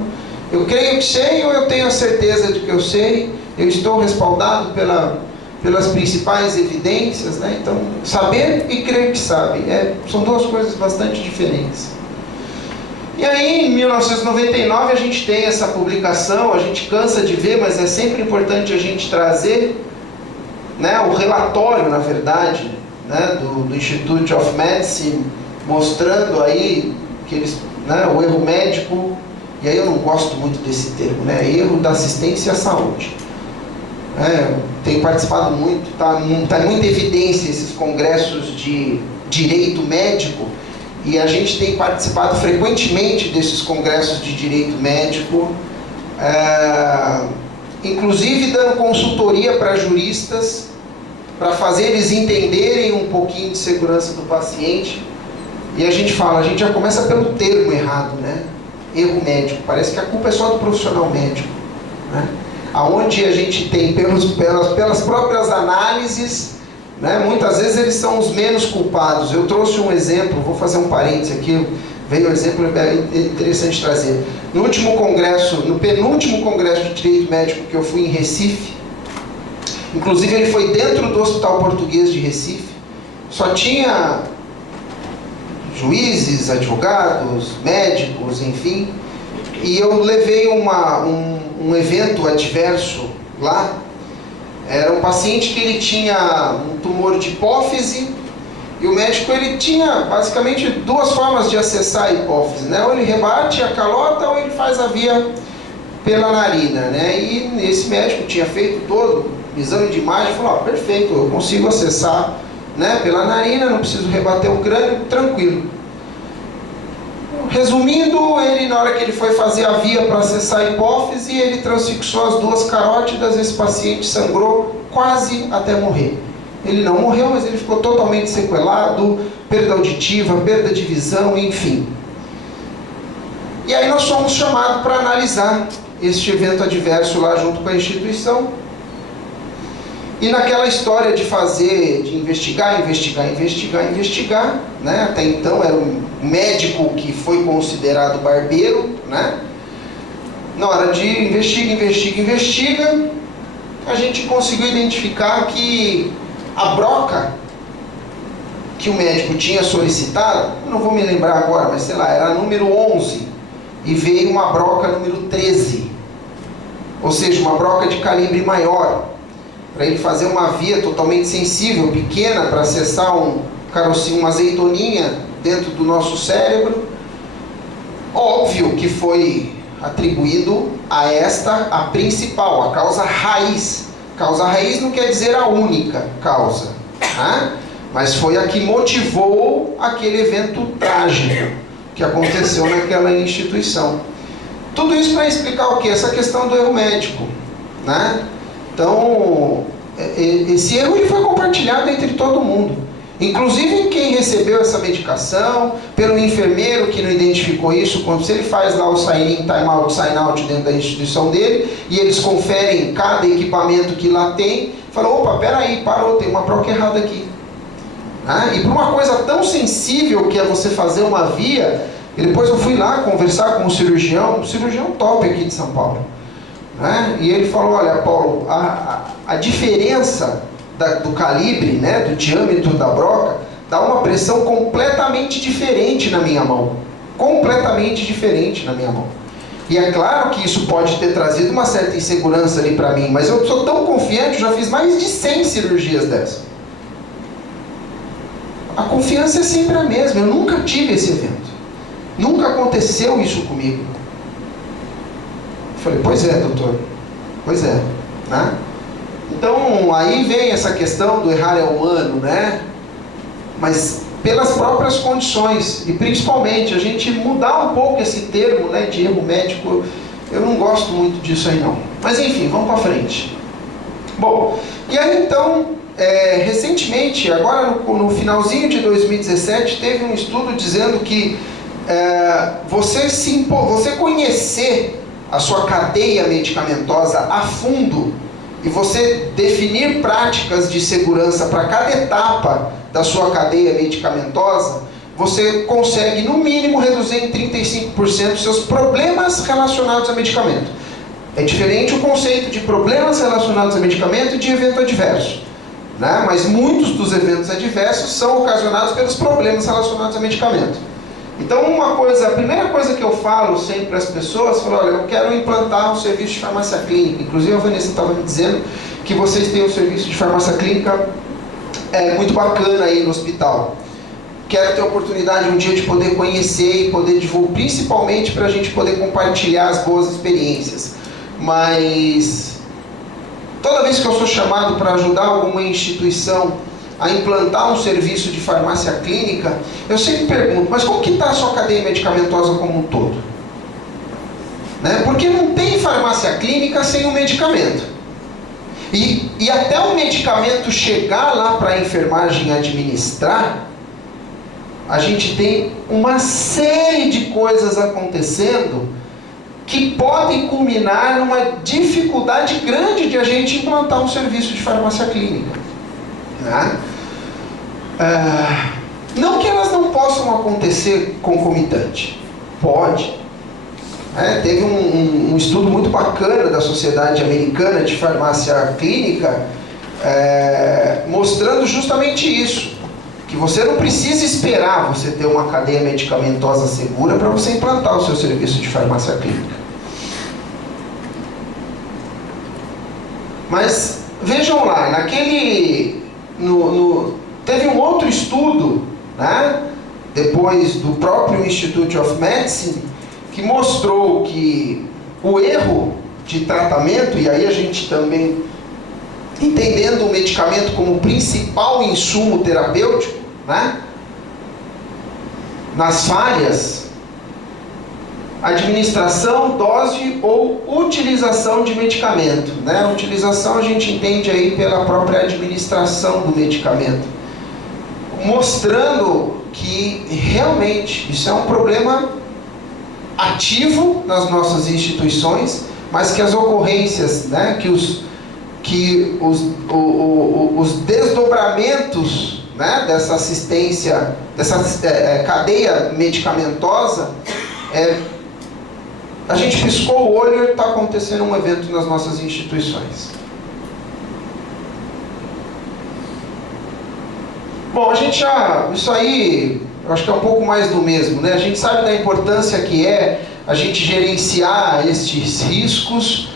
eu creio que sei, ou eu tenho a certeza de que eu sei, eu estou respaldado pelas principais evidências, né? Então, saber e crer que sabe, são 2 coisas bastante diferentes. E aí, em 1999, a gente tem essa publicação, a gente cansa de ver, mas é sempre importante a gente trazer, né, o relatório, na verdade, né, do Institute of Medicine, mostrando aí que eles, né, o erro médico e aí eu não gosto muito desse termo, né? Erro da assistência à saúde. Tenho participado muito, está em muita evidência esses congressos de direito médico, e a gente tem participado frequentemente desses congressos de direito médico, inclusive dando consultoria para juristas, para fazer eles entenderem um pouquinho de segurança do paciente. E a gente já começa pelo termo errado, né? Erro médico, parece que a culpa é só do profissional médico, né? Aonde a gente tem, pelas próprias análises, né, muitas vezes eles são os menos culpados. Eu trouxe um exemplo, vou fazer um parênteses aqui, veio um exemplo interessante trazer. No penúltimo congresso de direito médico que eu fui em Recife, inclusive ele foi dentro do Hospital Português de Recife, só tinha juízes, advogados, médicos, enfim, e eu levei um evento adverso lá. Era um paciente que ele tinha um tumor de hipófise, e o médico ele tinha basicamente duas formas de acessar a hipófise, né? Ou ele rebate a calota ou ele faz a via pela narina, né? E esse médico tinha feito todo o exame de imagem e falou: perfeito, eu consigo acessar, né, pela narina, não preciso rebater o crânio, tranquilo. Resumindo, ele, na hora que ele foi fazer a via para acessar a hipófise, ele transfixou as duas carótidas, esse paciente sangrou quase até morrer. Ele não morreu, mas ele ficou totalmente sequelado, perda auditiva, perda de visão, enfim. E aí nós fomos chamados para analisar este evento adverso lá junto com a instituição. E naquela história de investigar, né? Até então era um médico que foi considerado barbeiro, né? Na hora de investiga, a gente conseguiu identificar que a broca que o médico tinha solicitado, não vou me lembrar agora, mas sei lá, era a número 11, e veio uma broca número 13, ou seja, uma broca de calibre maior, para ele fazer uma via totalmente sensível, pequena, para acessar um carocinho, uma azeitoninha dentro do nosso cérebro. Óbvio que foi atribuído a a principal, a causa raiz. Causa raiz não quer dizer a única causa, né? Mas foi a que motivou aquele evento trágico que aconteceu naquela instituição. Tudo isso para explicar o quê? Essa questão do erro médico, né? Então, esse erro ele foi compartilhado entre todo mundo, inclusive quem recebeu essa medicação, pelo enfermeiro que não identificou isso, quando se ele faz lá o sign-in, time-out, sign-out dentro da instituição dele, e eles conferem cada equipamento que lá tem, falam: opa, peraí, parou, tem uma broca errada aqui. E para uma coisa tão sensível que é você fazer uma via, e depois eu fui lá conversar com um cirurgião top aqui de São Paulo, né? E ele falou: olha, Paulo, a diferença do calibre, né, do diâmetro da broca, dá uma pressão completamente diferente na minha mão. Completamente diferente na minha mão. E é claro que isso pode ter trazido uma certa insegurança ali para mim, mas eu sou tão confiante, eu já fiz mais de 100 cirurgias dessas. A confiança é sempre a mesma, eu nunca tive esse evento. Nunca aconteceu isso comigo. Eu falei: pois é, doutor, pois é, né? Então, aí vem essa questão do errar é humano, né? Mas pelas próprias condições, e principalmente a gente mudar um pouco esse termo, né, de erro médico, eu não gosto muito disso aí não. Mas enfim, vamos para frente. Bom, e aí então, recentemente, agora no finalzinho de 2017, teve um estudo dizendo que você conhecer a sua cadeia medicamentosa a fundo e você definir práticas de segurança para cada etapa da sua cadeia medicamentosa, você consegue no mínimo reduzir em 35% os seus problemas relacionados a medicamento. É diferente o conceito de problemas relacionados a medicamento e de evento adverso, né? Mas muitos dos eventos adversos são ocasionados pelos problemas relacionados a medicamento. Então a primeira coisa que eu falo sempre para as pessoas, olha, eu quero implantar um serviço de farmácia clínica. Inclusive a Vanessa estava me dizendo que vocês têm um serviço de farmácia clínica muito bacana aí no hospital. O quero ter a oportunidade um dia de poder conhecer e poder divulgar, principalmente para a gente poder compartilhar as boas experiências. Mas toda vez que eu sou chamado para ajudar alguma instituição a implantar um serviço de farmácia clínica, eu sempre pergunto, mas como que está a sua cadeia medicamentosa como um todo? Né? Porque não tem farmácia clínica sem o medicamento. E até o medicamento chegar lá para a enfermagem administrar, a gente tem uma série de coisas acontecendo que podem culminar numa dificuldade grande de a gente implantar um serviço de farmácia clínica. Né? Não que elas não possam acontecer concomitante. Pode. Teve um estudo muito bacana da Sociedade Americana de Farmácia Clínica mostrando justamente isso, que você não precisa esperar você ter uma cadeia medicamentosa segura para você implantar o seu serviço de farmácia clínica. Mas vejam lá, teve um outro estudo, né, depois do próprio Institute of Medicine, que mostrou que o erro de tratamento, e aí a gente também entendendo o medicamento como principal insumo terapêutico, né? Nas falhas, administração, dose ou utilização de medicamento, né? A utilização a gente entende aí pela própria administração do medicamento, mostrando que realmente isso é um problema ativo nas nossas instituições, mas que as ocorrências, né, que os desdobramentos, né, dessa assistência, dessa cadeia medicamentosa, a gente piscou o olho e está acontecendo um evento nas nossas instituições. Bom, a gente isso aí, eu acho que é um pouco mais do mesmo, né? A gente sabe da importância que é a gente gerenciar estes riscos,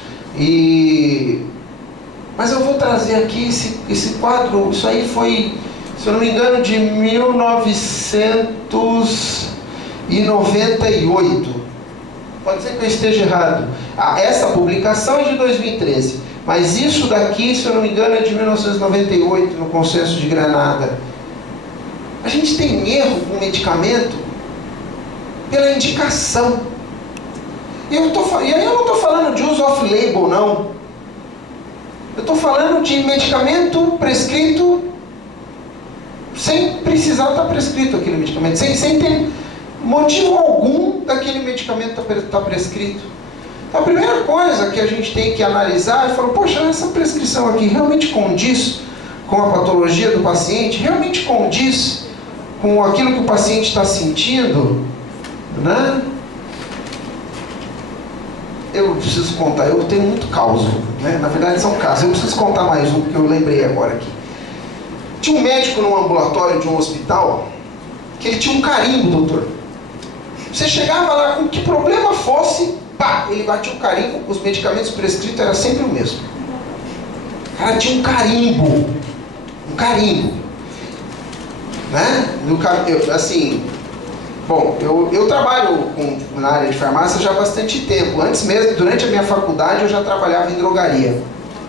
mas eu vou trazer aqui esse quadro. Isso aí foi, se eu não me engano, de 1998. Pode ser que eu esteja errado. Essa publicação é de 2013, mas isso daqui, se eu não me engano, é de 1998, no Consenso de Granada. A gente tem erro com medicamento pela indicação. E aí eu não estou falando de use off-label, não. Eu estou falando de medicamento prescrito sem precisar estar prescrito aquele medicamento, sem ter motivo algum daquele medicamento estar prescrito. Então a primeira coisa que a gente tem que analisar é falar, poxa, essa prescrição aqui realmente condiz com a patologia do paciente? Realmente condiz com aquilo que o paciente está sentindo, né? Eu preciso contar, eu tenho muito caos, né? Na verdade são casos, eu preciso contar mais um que eu lembrei agora aqui. Tinha um médico num ambulatório de um hospital, que ele tinha um carimbo, doutor. Você chegava lá, com que problema fosse, pá, ele batia o carimbo, os medicamentos prescritos eram sempre o mesmo. O cara tinha um carimbo, né? Eu trabalho na área de farmácia já há bastante tempo. Antes mesmo, durante a minha faculdade, eu já trabalhava em drogaria.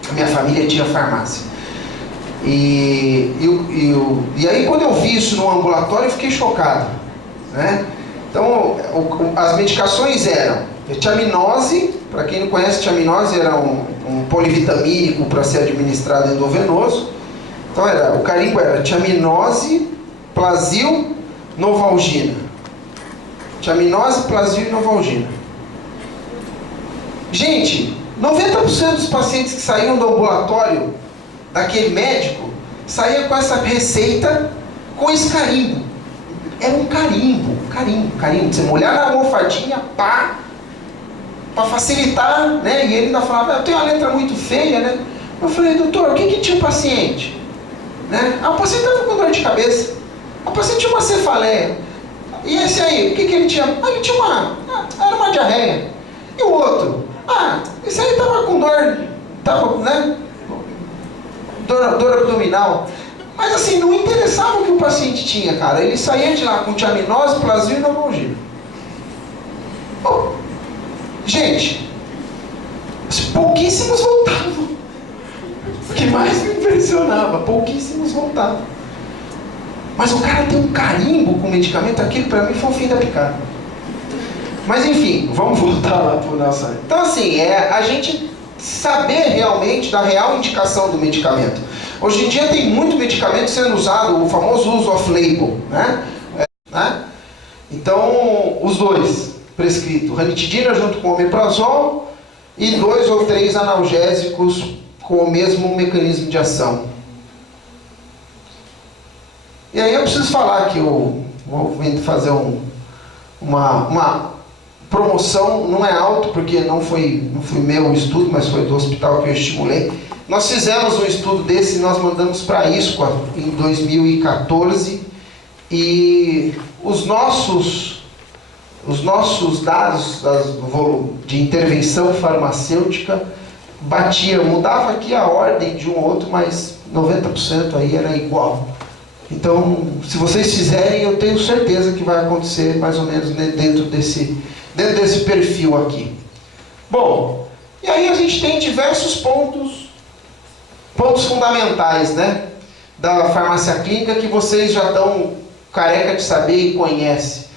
A minha família tinha farmácia. E aí, quando eu vi isso no ambulatório, eu fiquei chocado, né? Então, as medicações eram tiaminose. Para quem não conhece, tiaminose era um polivitamínico para ser administrado endovenoso. Então, o carimbo era tiaminose, Plasil, Novalgina. Tiaminose, Plasil e Novalgina. Gente, 90% dos pacientes que saíam do ambulatório daquele médico saía com essa receita, com esse carimbo. Era um carimbo. Você molhar na almofadinha, pá, para facilitar, né? E ele ainda falava, eu tenho uma letra muito feia, né? Eu falei, doutor, o que tinha o paciente? Né? O paciente estava com dor de cabeça. O paciente tinha uma cefaleia. E esse aí, o que ele tinha? Ele tinha era uma diarreia. E o outro? Esse aí estava com dor, né? Dor abdominal. Mas assim, não interessava o que o paciente tinha, cara. Ele saía de lá com tiaminose, plasmina e novalgia. Gente, pouquíssimos voltavam. O que mais me impressionava, pouquíssimos voltavam. Mas o cara tem um carimbo com o medicamento, aquilo para mim foi o fim da picada. Mas enfim, vamos voltar lá para o nosso... Então assim, a gente saber realmente da real indicação do medicamento. Hoje em dia tem muito medicamento sendo usado, o famoso uso off-label, né? Então, os dois prescritos, ranitidina junto com omeprazol e 2 ou 3 analgésicos com o mesmo mecanismo de ação. E aí eu preciso falar que eu vou fazer uma promoção, não é alto porque não foi meu estudo, mas foi do hospital que eu estimulei. Nós fizemos um estudo desse e nós mandamos para a ISQA em 2014 e os nossos dados de intervenção farmacêutica mudava aqui a ordem de um ou outro, mas 90% aí era igual. Então, se vocês fizerem, eu tenho certeza que vai acontecer mais ou menos dentro desse perfil aqui. Bom, e aí a gente tem diversos pontos fundamentais, né, da farmácia clínica que vocês já estão careca de saber e conhecem.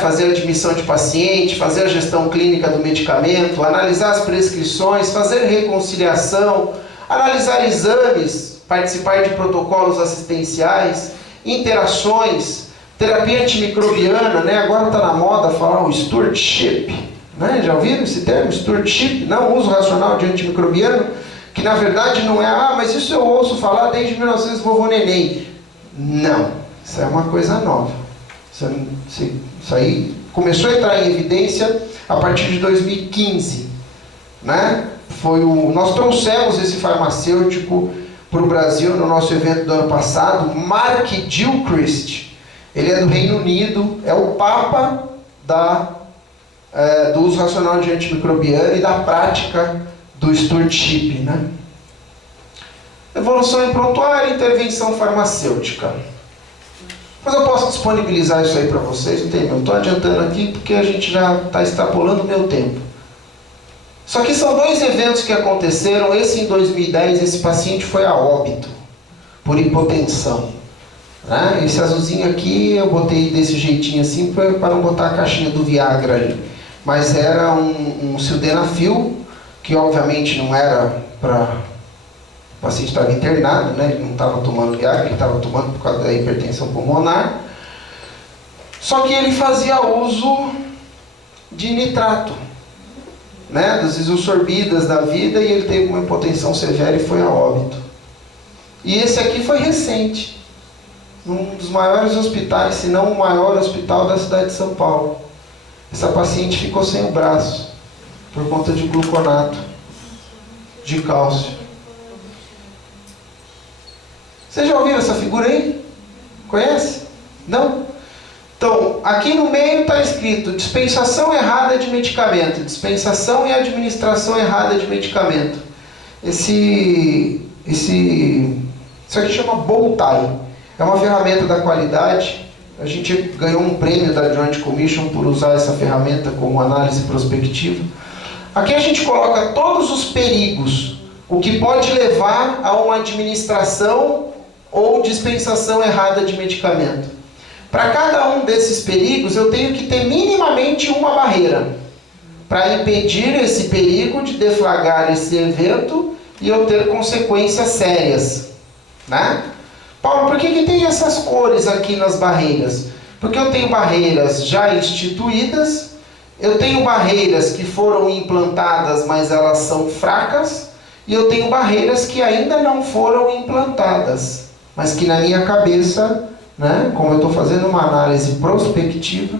Fazer a admissão de paciente, fazer a gestão clínica do medicamento, analisar as prescrições, fazer reconciliação, analisar exames, participar de protocolos assistenciais, interações, terapia antimicrobiana, né? Agora está na moda falar o stewardship, né? Já ouviram esse termo, stewardship? Não, uso racional de antimicrobiano, que na verdade não é, mas isso eu ouço falar desde 1900 vovô neném. Não, isso é uma coisa nova. Isso aí começou a entrar em evidência a partir de 2015, né? Nós trouxemos esse farmacêutico para o Brasil no nosso evento do ano passado, Mark Gilchrist. Ele é do Reino Unido, é o papa do uso racional de antimicrobiano e da prática do stewardship, né? Evolução em prontuário e intervenção farmacêutica. Mas eu posso disponibilizar isso aí para vocês, não tem? Eu estou adiantando aqui porque a gente já está extrapolando o meu tempo. Só que são 2 eventos que aconteceram. Esse em 2010, esse paciente foi a óbito por hipotensão. Né? Esse azulzinho aqui eu botei desse jeitinho assim para não botar a caixinha do Viagra ali. Mas era um sildenafil, que obviamente não era para... O paciente estava internado, né? Ele não estava tomando Viagra, ele estava tomando por causa da hipertensão pulmonar. Só que ele fazia uso de nitrato, né? Das isosorbidas da vida, e ele teve uma hipotensão severa e foi a óbito. E esse aqui foi recente, num dos maiores hospitais, se não o maior hospital da cidade de São Paulo. Essa paciente ficou sem o braço por conta de gluconato de cálcio. Vocês já ouviram essa figura aí? Conhece? Não? Então, aqui no meio está escrito dispensação errada de medicamento, dispensação e administração errada de medicamento. Isso aqui chama Bowtie. É uma ferramenta da qualidade. A gente ganhou um prêmio da Joint Commission por usar essa ferramenta como análise prospectiva. Aqui a gente coloca todos os perigos, o que pode levar a uma administração ou dispensação errada de medicamento. Para cada um desses perigos, eu tenho que ter minimamente uma barreira para impedir esse perigo de deflagrar esse evento e eu ter consequências sérias, né? Paulo, por que tem essas cores aqui nas barreiras? Porque eu tenho barreiras já instituídas, eu tenho barreiras que foram implantadas, mas elas são fracas, e eu tenho barreiras que ainda não foram implantadas, mas que na minha cabeça, né, como eu estou fazendo uma análise prospectiva,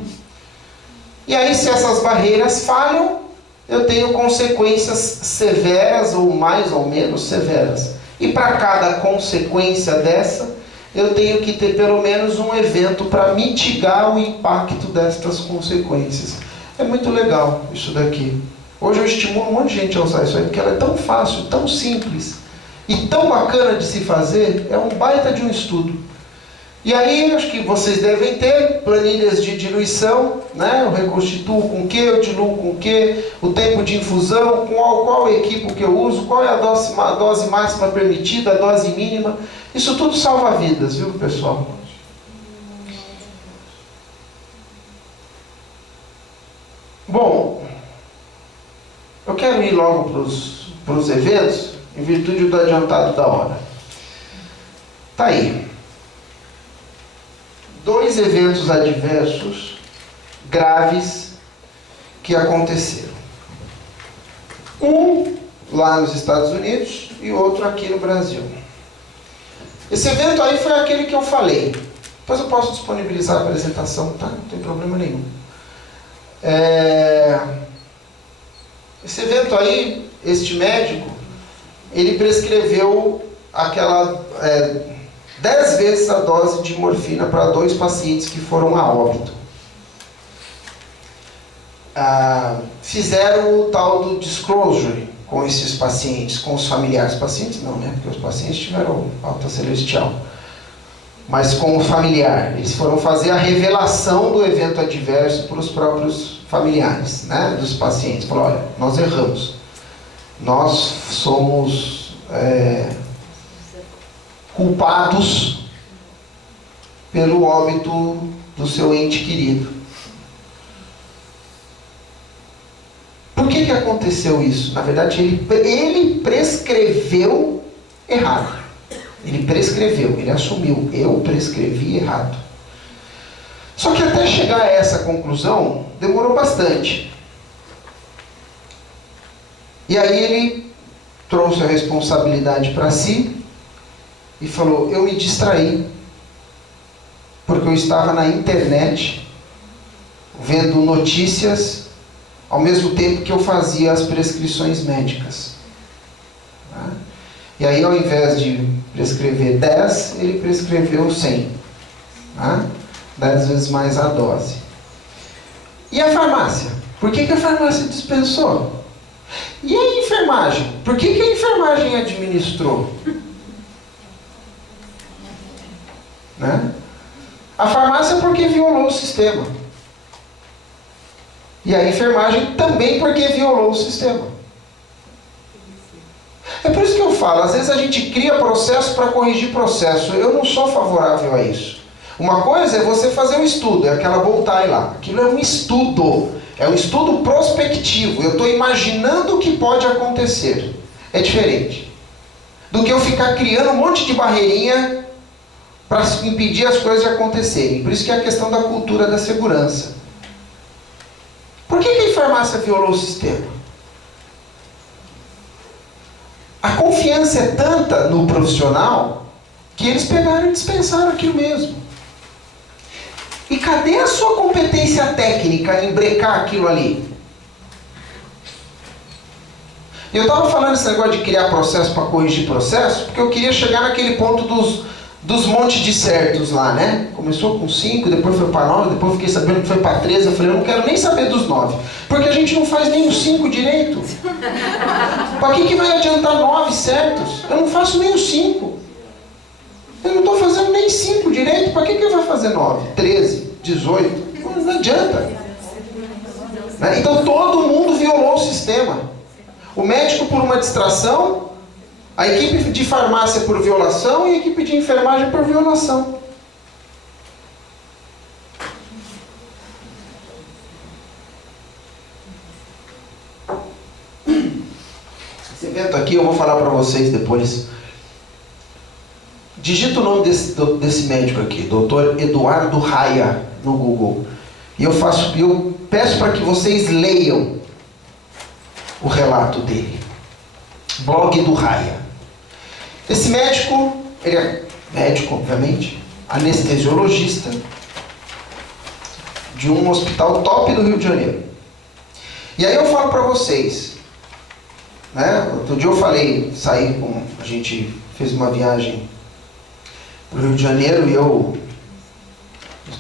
e aí se essas barreiras falham, eu tenho consequências severas ou mais ou menos severas. E para cada consequência dessa, eu tenho que ter pelo menos um evento para mitigar o impacto destas consequências. É muito legal isso daqui. Hoje eu estimulo um monte de gente a usar isso aí, porque ela é tão fácil, tão simples. e tão bacana de se fazer, é um baita de um estudo. E aí, acho que vocês devem ter planilhas de diluição, né? Eu reconstituo com o que, eu diluo com o que, o tempo de infusão, qual equipo que eu uso, qual é a dose máxima permitida, a dose mínima. Isso tudo salva vidas, viu, pessoal? Bom, eu quero ir logo para os eventos, em virtude do adiantado da hora. Tá aí. 2 eventos adversos, graves, que aconteceram. Um lá nos Estados Unidos e outro aqui no Brasil. Esse evento aí foi aquele que eu falei. Depois eu posso disponibilizar a apresentação, tá? Não tem problema nenhum. Esse evento aí, este médico, ele prescreveu aquela 10 vezes a dose de morfina para 2 pacientes que foram a óbito. Fizeram o tal do disclosure com esses pacientes, com os familiares. Pacientes não, né? Porque os pacientes tiveram alta celestial. Mas com o familiar. Eles foram fazer a revelação do evento adverso para os próprios familiares, né? Dos pacientes. Falaram, olha, nós erramos. Nós somos culpados pelo óbito do seu ente querido. Por que aconteceu isso? Na verdade, ele prescreveu errado. Ele prescreveu, ele assumiu, eu prescrevi errado. Só que até chegar a essa conclusão, demorou bastante. E aí ele trouxe a responsabilidade para si e falou, eu me distraí, porque eu estava na internet, vendo notícias, ao mesmo tempo que eu fazia as prescrições médicas. E aí, ao invés de prescrever 10, ele prescreveu 100. 10 vezes mais a dose. E a farmácia? Por que a farmácia dispensou? E a enfermagem? Por que a enfermagem administrou? Né? A farmácia porque violou o sistema. E a enfermagem também porque violou o sistema. É por isso que eu falo, às vezes a gente cria processo para corrigir processo. Eu não sou favorável a isso. Uma coisa é você fazer um estudo, é aquela Boltai lá. Aquilo é um estudo. É um estudo prospectivo. Eu estou imaginando o que pode acontecer. É diferente do que eu ficar criando um monte de barreirinha para impedir as coisas de acontecerem. Por isso que é a questão da cultura da segurança. Por que a farmácia violou o sistema? A confiança é tanta no profissional que eles pegaram e dispensaram aquilo mesmo. E cadê a sua competência técnica em brecar aquilo ali? Eu estava falando esse negócio de criar processo para corrigir processo, porque eu queria chegar naquele ponto dos montes de certos lá, né? Começou com 5, depois foi para 9, depois fiquei sabendo que foi para 13. Eu falei, eu não quero nem saber dos 9, porque a gente não faz nem os 5 direito. Para que vai adiantar 9 certos? Eu não faço nem os 5. Eu não estou fazendo nem 5 direito, para que vai fazer 9, 13, 18? Não adianta. Né? Então todo mundo violou o sistema. O médico por uma distração, a equipe de farmácia por violação e a equipe de enfermagem por violação. Esse evento aqui eu vou falar para vocês depois. Digita o nome desse médico aqui, Dr. Eduardo Raia, no Google. E eu peço para que vocês leiam o relato dele. Blog do Raia. Esse médico, ele é médico, obviamente, anestesiologista de um hospital top do Rio de Janeiro. E aí eu falo para vocês, né? Outro dia eu falei, a gente fez uma viagem para o Rio de Janeiro e eu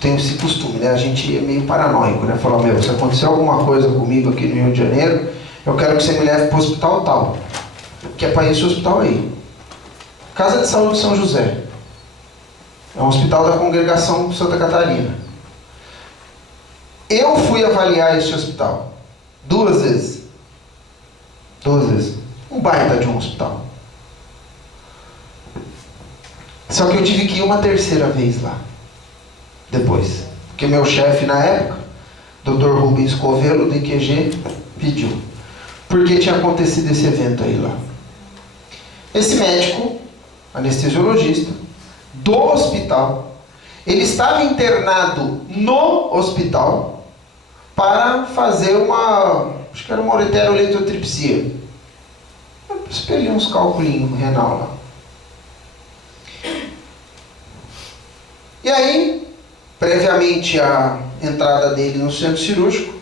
tenho esse costume, né? A gente é meio paranoico, né? Falar, se acontecer alguma coisa comigo aqui no Rio de Janeiro, eu quero que você me leve para o hospital tal, que é para esse hospital aí. Casa de Saúde São José. É um hospital da congregação Santa Catarina. Eu fui avaliar este hospital 2 vezes. 2 vezes. Um baita de um hospital. Só que eu tive que ir uma 3ª vez lá. Depois. Porque meu chefe na época, Dr. Rubens Covelo, do IQG, pediu. Porque tinha acontecido esse evento aí lá. Esse médico, anestesiologista, do hospital, ele estava internado no hospital para fazer acho que era uma ureteroeletrotripsia. Expelir uns calculinhos renal lá. E aí, previamente à entrada dele no centro cirúrgico,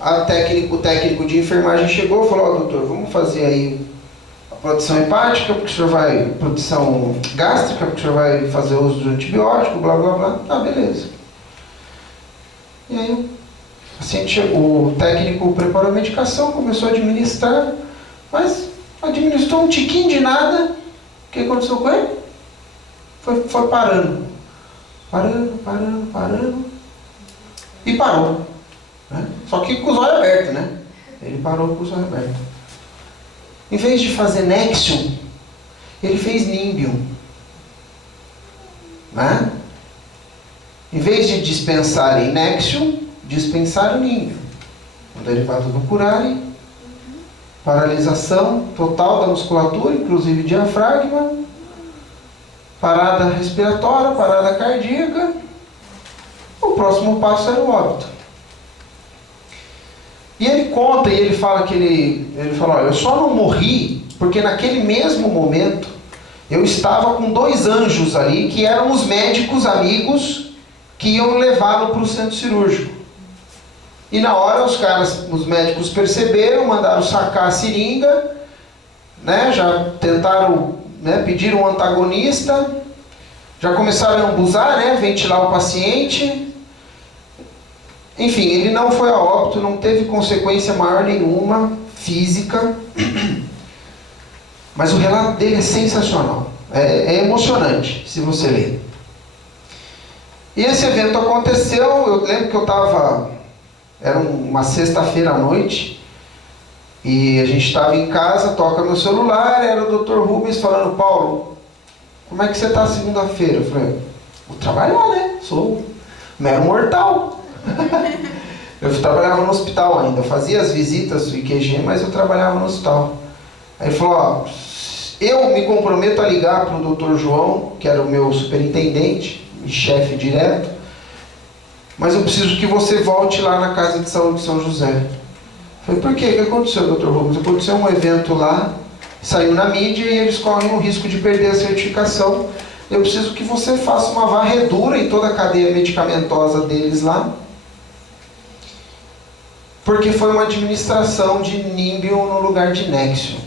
o técnico de enfermagem chegou e falou: doutor, vamos fazer aí a produção hepática, porque o senhor vai, produção gástrica, porque o senhor vai fazer uso de antibiótico, blá blá blá. Tá, beleza. E aí, o paciente chegou, o técnico preparou a medicação, começou a administrar, mas administrou um tiquinho de nada. O que aconteceu com ele? Foi parando. Parando. E parou. Né? Só que com os olhos abertos, né? Ele parou com os olhos abertos. Em vez de fazer Nexium, ele fez Nimbium. Né? Em vez de dispensar em Nexium, dispensaram Nimbium. Um derivado do curare, paralisação total da musculatura, inclusive diafragma, parada respiratória, parada cardíaca. O próximo passo era o óbito. E ele conta, e ele fala que ele fala: olha, eu só não morri porque naquele mesmo momento eu estava com 2 anjos ali, que eram os médicos amigos que iam levá-lo para o centro cirúrgico. E na hora os médicos perceberam, mandaram sacar a seringa, né, já tentaram, né, pediram um antagonista, já começaram a ambusar, né, ventilar o paciente. Enfim, ele não foi a óbito, não teve consequência maior nenhuma, física. Mas o relato dele é sensacional. É emocionante, se você ler. E esse evento aconteceu, eu lembro que eu estava... Era uma sexta-feira à noite. E a gente estava em casa, toca meu celular, era o Dr. Rubens falando: Paulo, como é que você está segunda-feira? Eu falei: vou trabalhar, né? Sou mero mortal. Eu trabalhava no hospital ainda, eu fazia as visitas do IQG, mas eu trabalhava no hospital. Aí ele falou: ó, eu me comprometo a ligar para o Dr. João, que era o meu superintendente e chefe direto, mas eu preciso que você volte lá na Casa de Saúde de São José. Eu falei: por quê? O que aconteceu, Dr. Rubens? Aconteceu um evento lá, saiu na mídia e eles correm o risco de perder a certificação. Eu preciso que você faça uma varredura em toda a cadeia medicamentosa deles lá, porque foi uma administração de Nimbium no lugar de Nexium.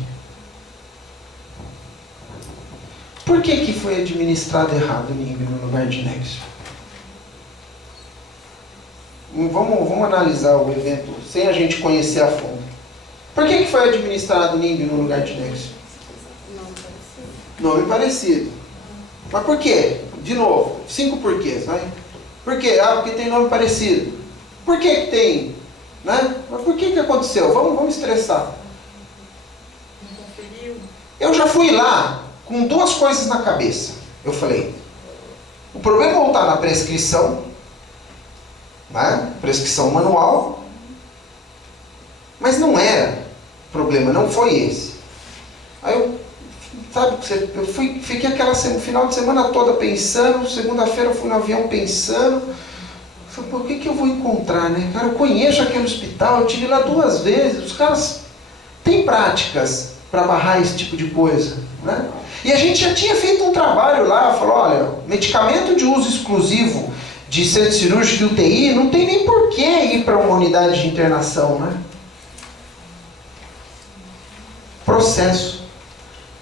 Por que foi administrado errado Nimbium no lugar de Nexium? Vamos analisar o evento sem a gente conhecer a fundo. Por que foi administrado Nimbium no lugar de Nexium? Nome parecido. Mas por quê? De novo, 5 porquês, vai? Por quê? Porque tem nome parecido. Por que tem? Né? Mas por que aconteceu? Vamos estressar. Eu já fui lá com 2 coisas na cabeça. Eu falei: o problema não está na prescrição, né? Prescrição manual, mas não era problema, não foi esse. Aí eu fiquei aquela final de semana toda pensando, segunda-feira eu fui no avião pensando, por que eu vou encontrar, né? Cara, eu conheço aquele hospital, eu tive lá 2 vezes, os caras têm práticas para barrar esse tipo de coisa, né? E a gente já tinha feito um trabalho lá, falou: olha, medicamento de uso exclusivo de centro cirúrgico e UTI, não tem nem por que ir para uma unidade de internação, né? Processo.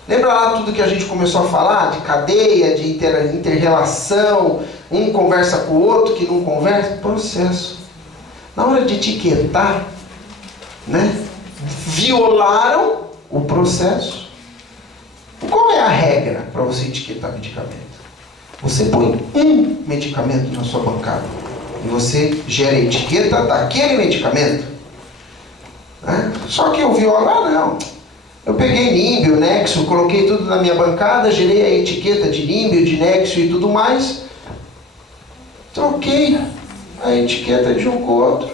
Lembra lá tudo que a gente começou a falar? De cadeia, de inter-relação, um conversa com o outro que não conversa? Processo. Na hora de etiquetar, né? Violaram o processo. Qual é a regra para você etiquetar medicamento? Você põe um medicamento na sua bancada e você gera a etiqueta daquele medicamento. Né? Só que eu vi lá, não. Eu peguei Nimbio, Nexo, coloquei tudo na minha bancada, gerei a etiqueta de Nimbio, de Nexo e tudo mais. Troquei a etiqueta de um com o outro.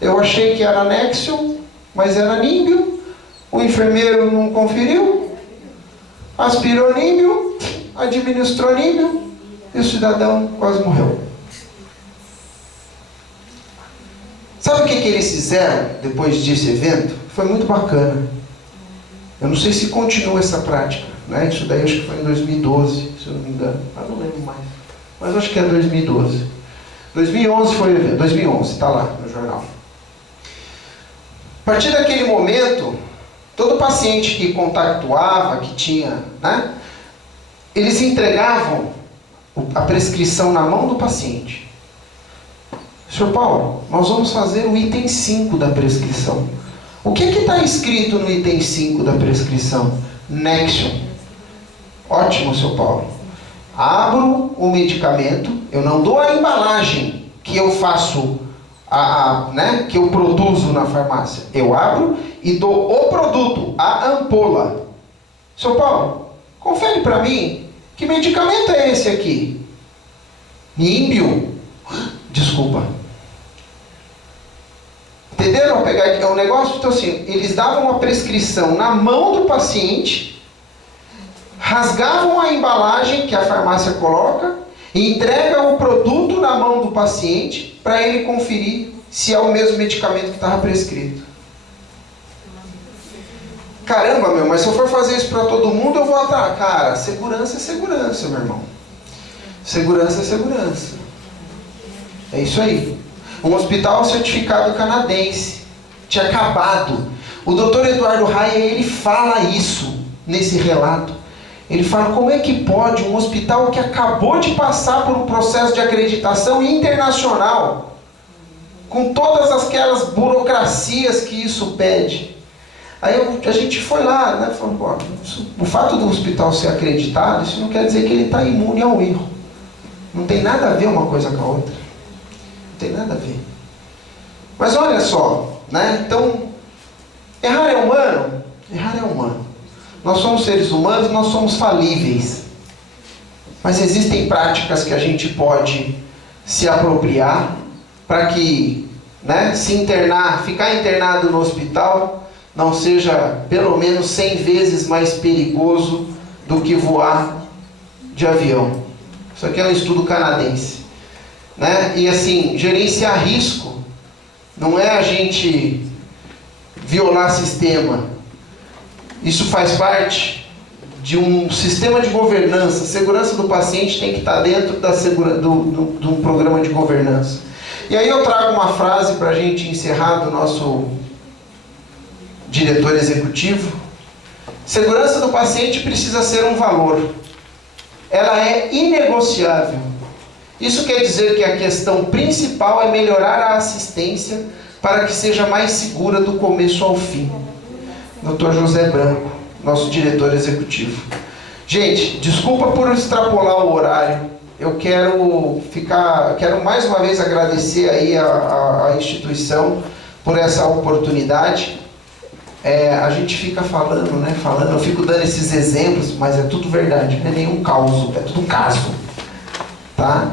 Eu achei que era Nexium, mas era Nimbio. O enfermeiro não conferiu. Aspirou Nimbio, administrou Nimbio e o cidadão quase morreu. Sabe o que eles fizeram depois desse evento? Foi muito bacana. Eu não sei se continua essa prática, né? Isso daí acho que foi em 2012, se eu não me engano. Eu não lembro mais. Mas acho que é 2012. 2011 foi o evento. 2011, está lá no jornal. A partir daquele momento, todo paciente que contactuava, que tinha, né? Eles entregavam a prescrição na mão do paciente. Senhor Paulo, nós vamos fazer o item 5 da prescrição. O que está escrito no item 5 da prescrição? Nexium. Ótimo, Senhor Paulo. Abro o medicamento, eu não dou a embalagem que eu faço, né, que eu produzo na farmácia. Eu abro e dou o produto, a ampola. Senhor Paulo, confere para mim, que medicamento é esse aqui? Nimbio. Desculpa. Entenderam? Pegar o negócio? Então assim, eles davam a prescrição na mão do paciente, rasgavam a embalagem que a farmácia coloca e entregam o produto na mão do paciente para ele conferir se é o mesmo medicamento que estava prescrito. Caramba, meu, mas se eu for fazer isso para todo mundo, eu vou atrás. Cara, segurança é segurança, meu irmão. Segurança é segurança. É isso aí. Um hospital certificado canadense. Tinha acabado. O Dr. Eduardo Raia, ele fala isso nesse relato. Ele fala como é que pode um hospital que acabou de passar por um processo de acreditação internacional, com todas aquelas burocracias que isso pede. Aí a gente foi lá, né? Falou, pô, o fato do hospital ser acreditado, isso não quer dizer que ele está imune ao erro. Não tem nada a ver uma coisa com a outra. Não tem nada a ver. Mas olha só, né? Então, errar é humano? Errar é humano. Nós somos seres humanos, nós somos falíveis. Mas existem práticas que a gente pode se apropriar para que, né, se internar, ficar internado no hospital não seja pelo menos 100 vezes mais perigoso do que voar de avião. Isso aqui é um estudo canadense, né? E assim, gerenciar risco não é a gente violar sistema. Isso faz parte de um sistema de governança. A segurança do paciente tem que estar dentro de um programa de governança. E aí eu trago uma frase para a gente encerrar do nosso diretor executivo. Segurança do paciente precisa ser um valor. Ela é inegociável. Isso quer dizer que a questão principal é melhorar a assistência para que seja mais segura do começo ao fim. Dr. José Branco, nosso diretor executivo. Gente, desculpa por extrapolar o horário. Eu quero mais uma vez agradecer aí a instituição por essa oportunidade. A gente fica falando, né? Eu fico dando esses exemplos, mas é tudo verdade, não é nenhum caso, é tudo caso. Tá?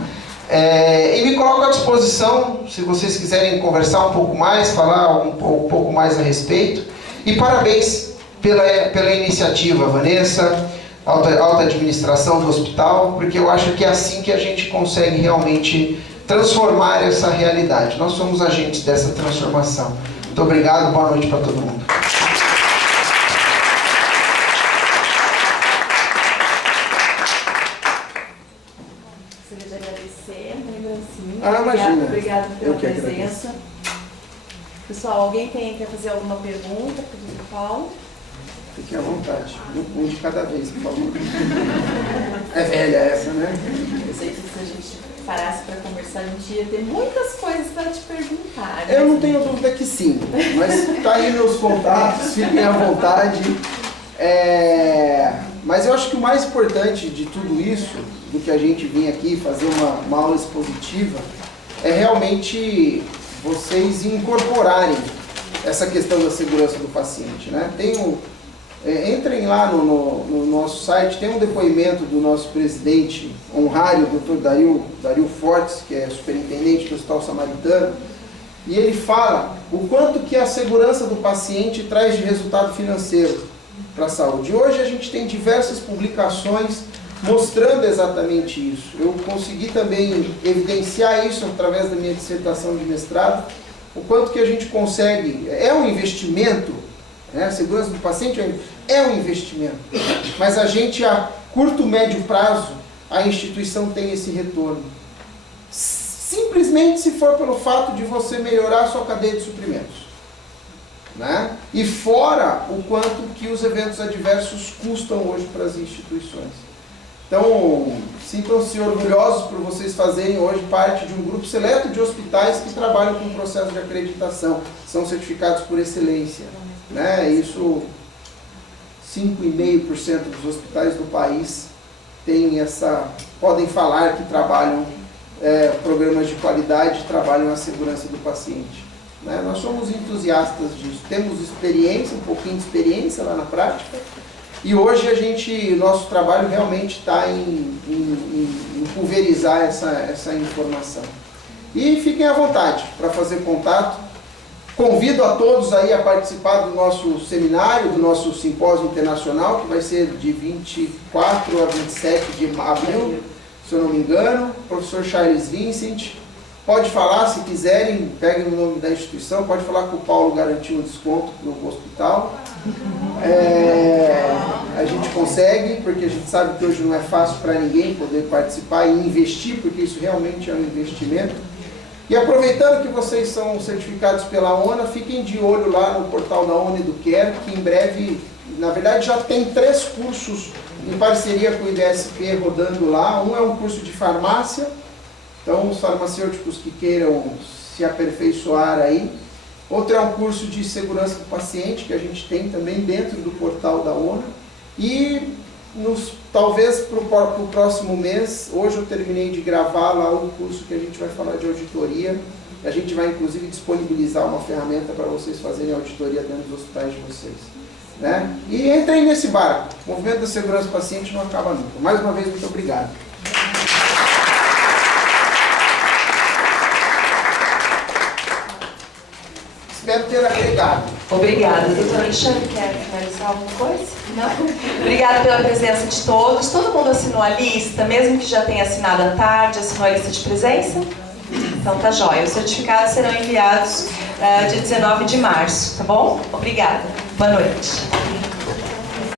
E me coloco à disposição, se vocês quiserem conversar um pouco mais, falar um pouco mais a respeito. E parabéns pela iniciativa, Vanessa, alta administração do hospital, porque eu acho que é assim que a gente consegue realmente transformar essa realidade. Nós somos agentes dessa transformação. Muito obrigado, boa noite para todo mundo. Gostaria de agradecer a lembrancinha. Imagina. Obrigada pela Eu que presença. Pessoal, alguém quer fazer alguma pergunta para o Dr. Paulo? Fique à vontade. Um de cada vez, por favor. É velha essa, né? Eu sei que se a gente parasse para conversar, a gente ia ter muitas coisas para te perguntar. Eu não tenho dúvida que sim, mas tá aí meus contatos, fiquem à vontade. Mas eu acho que o mais importante de tudo isso, do que a gente vir aqui fazer uma aula expositiva, é realmente vocês incorporarem essa questão da segurança do paciente, né? Entrem lá no nosso site, tem um depoimento do nosso presidente honorário, Dr. Dario Fortes, que é superintendente do Hospital Samaritano, e ele fala o quanto que a segurança do paciente traz de resultado financeiro para a saúde. Hoje a gente tem diversas publicações mostrando exatamente isso. Eu consegui também evidenciar isso através da minha dissertação de mestrado, o quanto que a gente consegue, é um investimento, né? A segurança do paciente é um investimento, mas a gente a curto, médio prazo, a instituição tem esse retorno. Simplesmente se for pelo fato de você melhorar a sua cadeia de suprimentos, né? E fora o quanto que os eventos adversos custam hoje para as instituições. Então, sintam-se orgulhosos por vocês fazerem hoje parte de um grupo seleto de hospitais que trabalham com o processo de acreditação, são certificados por excelência, né? Isso, 5,5% dos hospitais do país podem falar que trabalham programas de qualidade, trabalham a segurança do paciente, né? Nós somos entusiastas disso, temos experiência, um pouquinho de experiência lá na prática, e hoje nosso trabalho realmente está em pulverizar essa informação. E fiquem à vontade para fazer contato. Convido a todos aí a participar do nosso seminário, do nosso simpósio internacional, que vai ser de 24 a 27 de abril, se eu não me engano. Professor Charles Vincent, pode falar se quiserem, peguem o nome da instituição, pode falar que o Paulo garantiu um desconto no hospital. A gente consegue, porque a gente sabe que hoje não é fácil para ninguém poder participar e investir, porque isso realmente é um investimento. E aproveitando que vocês são certificados pela ONA, fiquem de olho lá no portal da ONA Educare, que em breve, na verdade já tem 3 cursos em parceria com o IDSP rodando lá. Um é um curso de farmácia, então os farmacêuticos que queiram se aperfeiçoar aí. Outro é um curso de segurança do paciente, que a gente tem também dentro do portal da ONA. E talvez para o próximo mês, hoje eu terminei de gravar lá um curso que a gente vai falar de auditoria. A gente vai inclusive disponibilizar uma ferramenta para vocês fazerem auditoria dentro dos hospitais de vocês, né? E entrem nesse barco. O movimento da segurança do paciente não acaba nunca. Mais uma vez, muito obrigado. Espero ter agregado. Obrigada. Doutora Alexandre, quer finalizar alguma coisa? Não. Obrigada pela presença de todos. Todo mundo assinou a lista, mesmo que já tenha assinado à tarde, assinou a lista de presença? Então tá jóia. Os certificados serão enviados dia 19 de março, tá bom? Obrigada. Boa noite.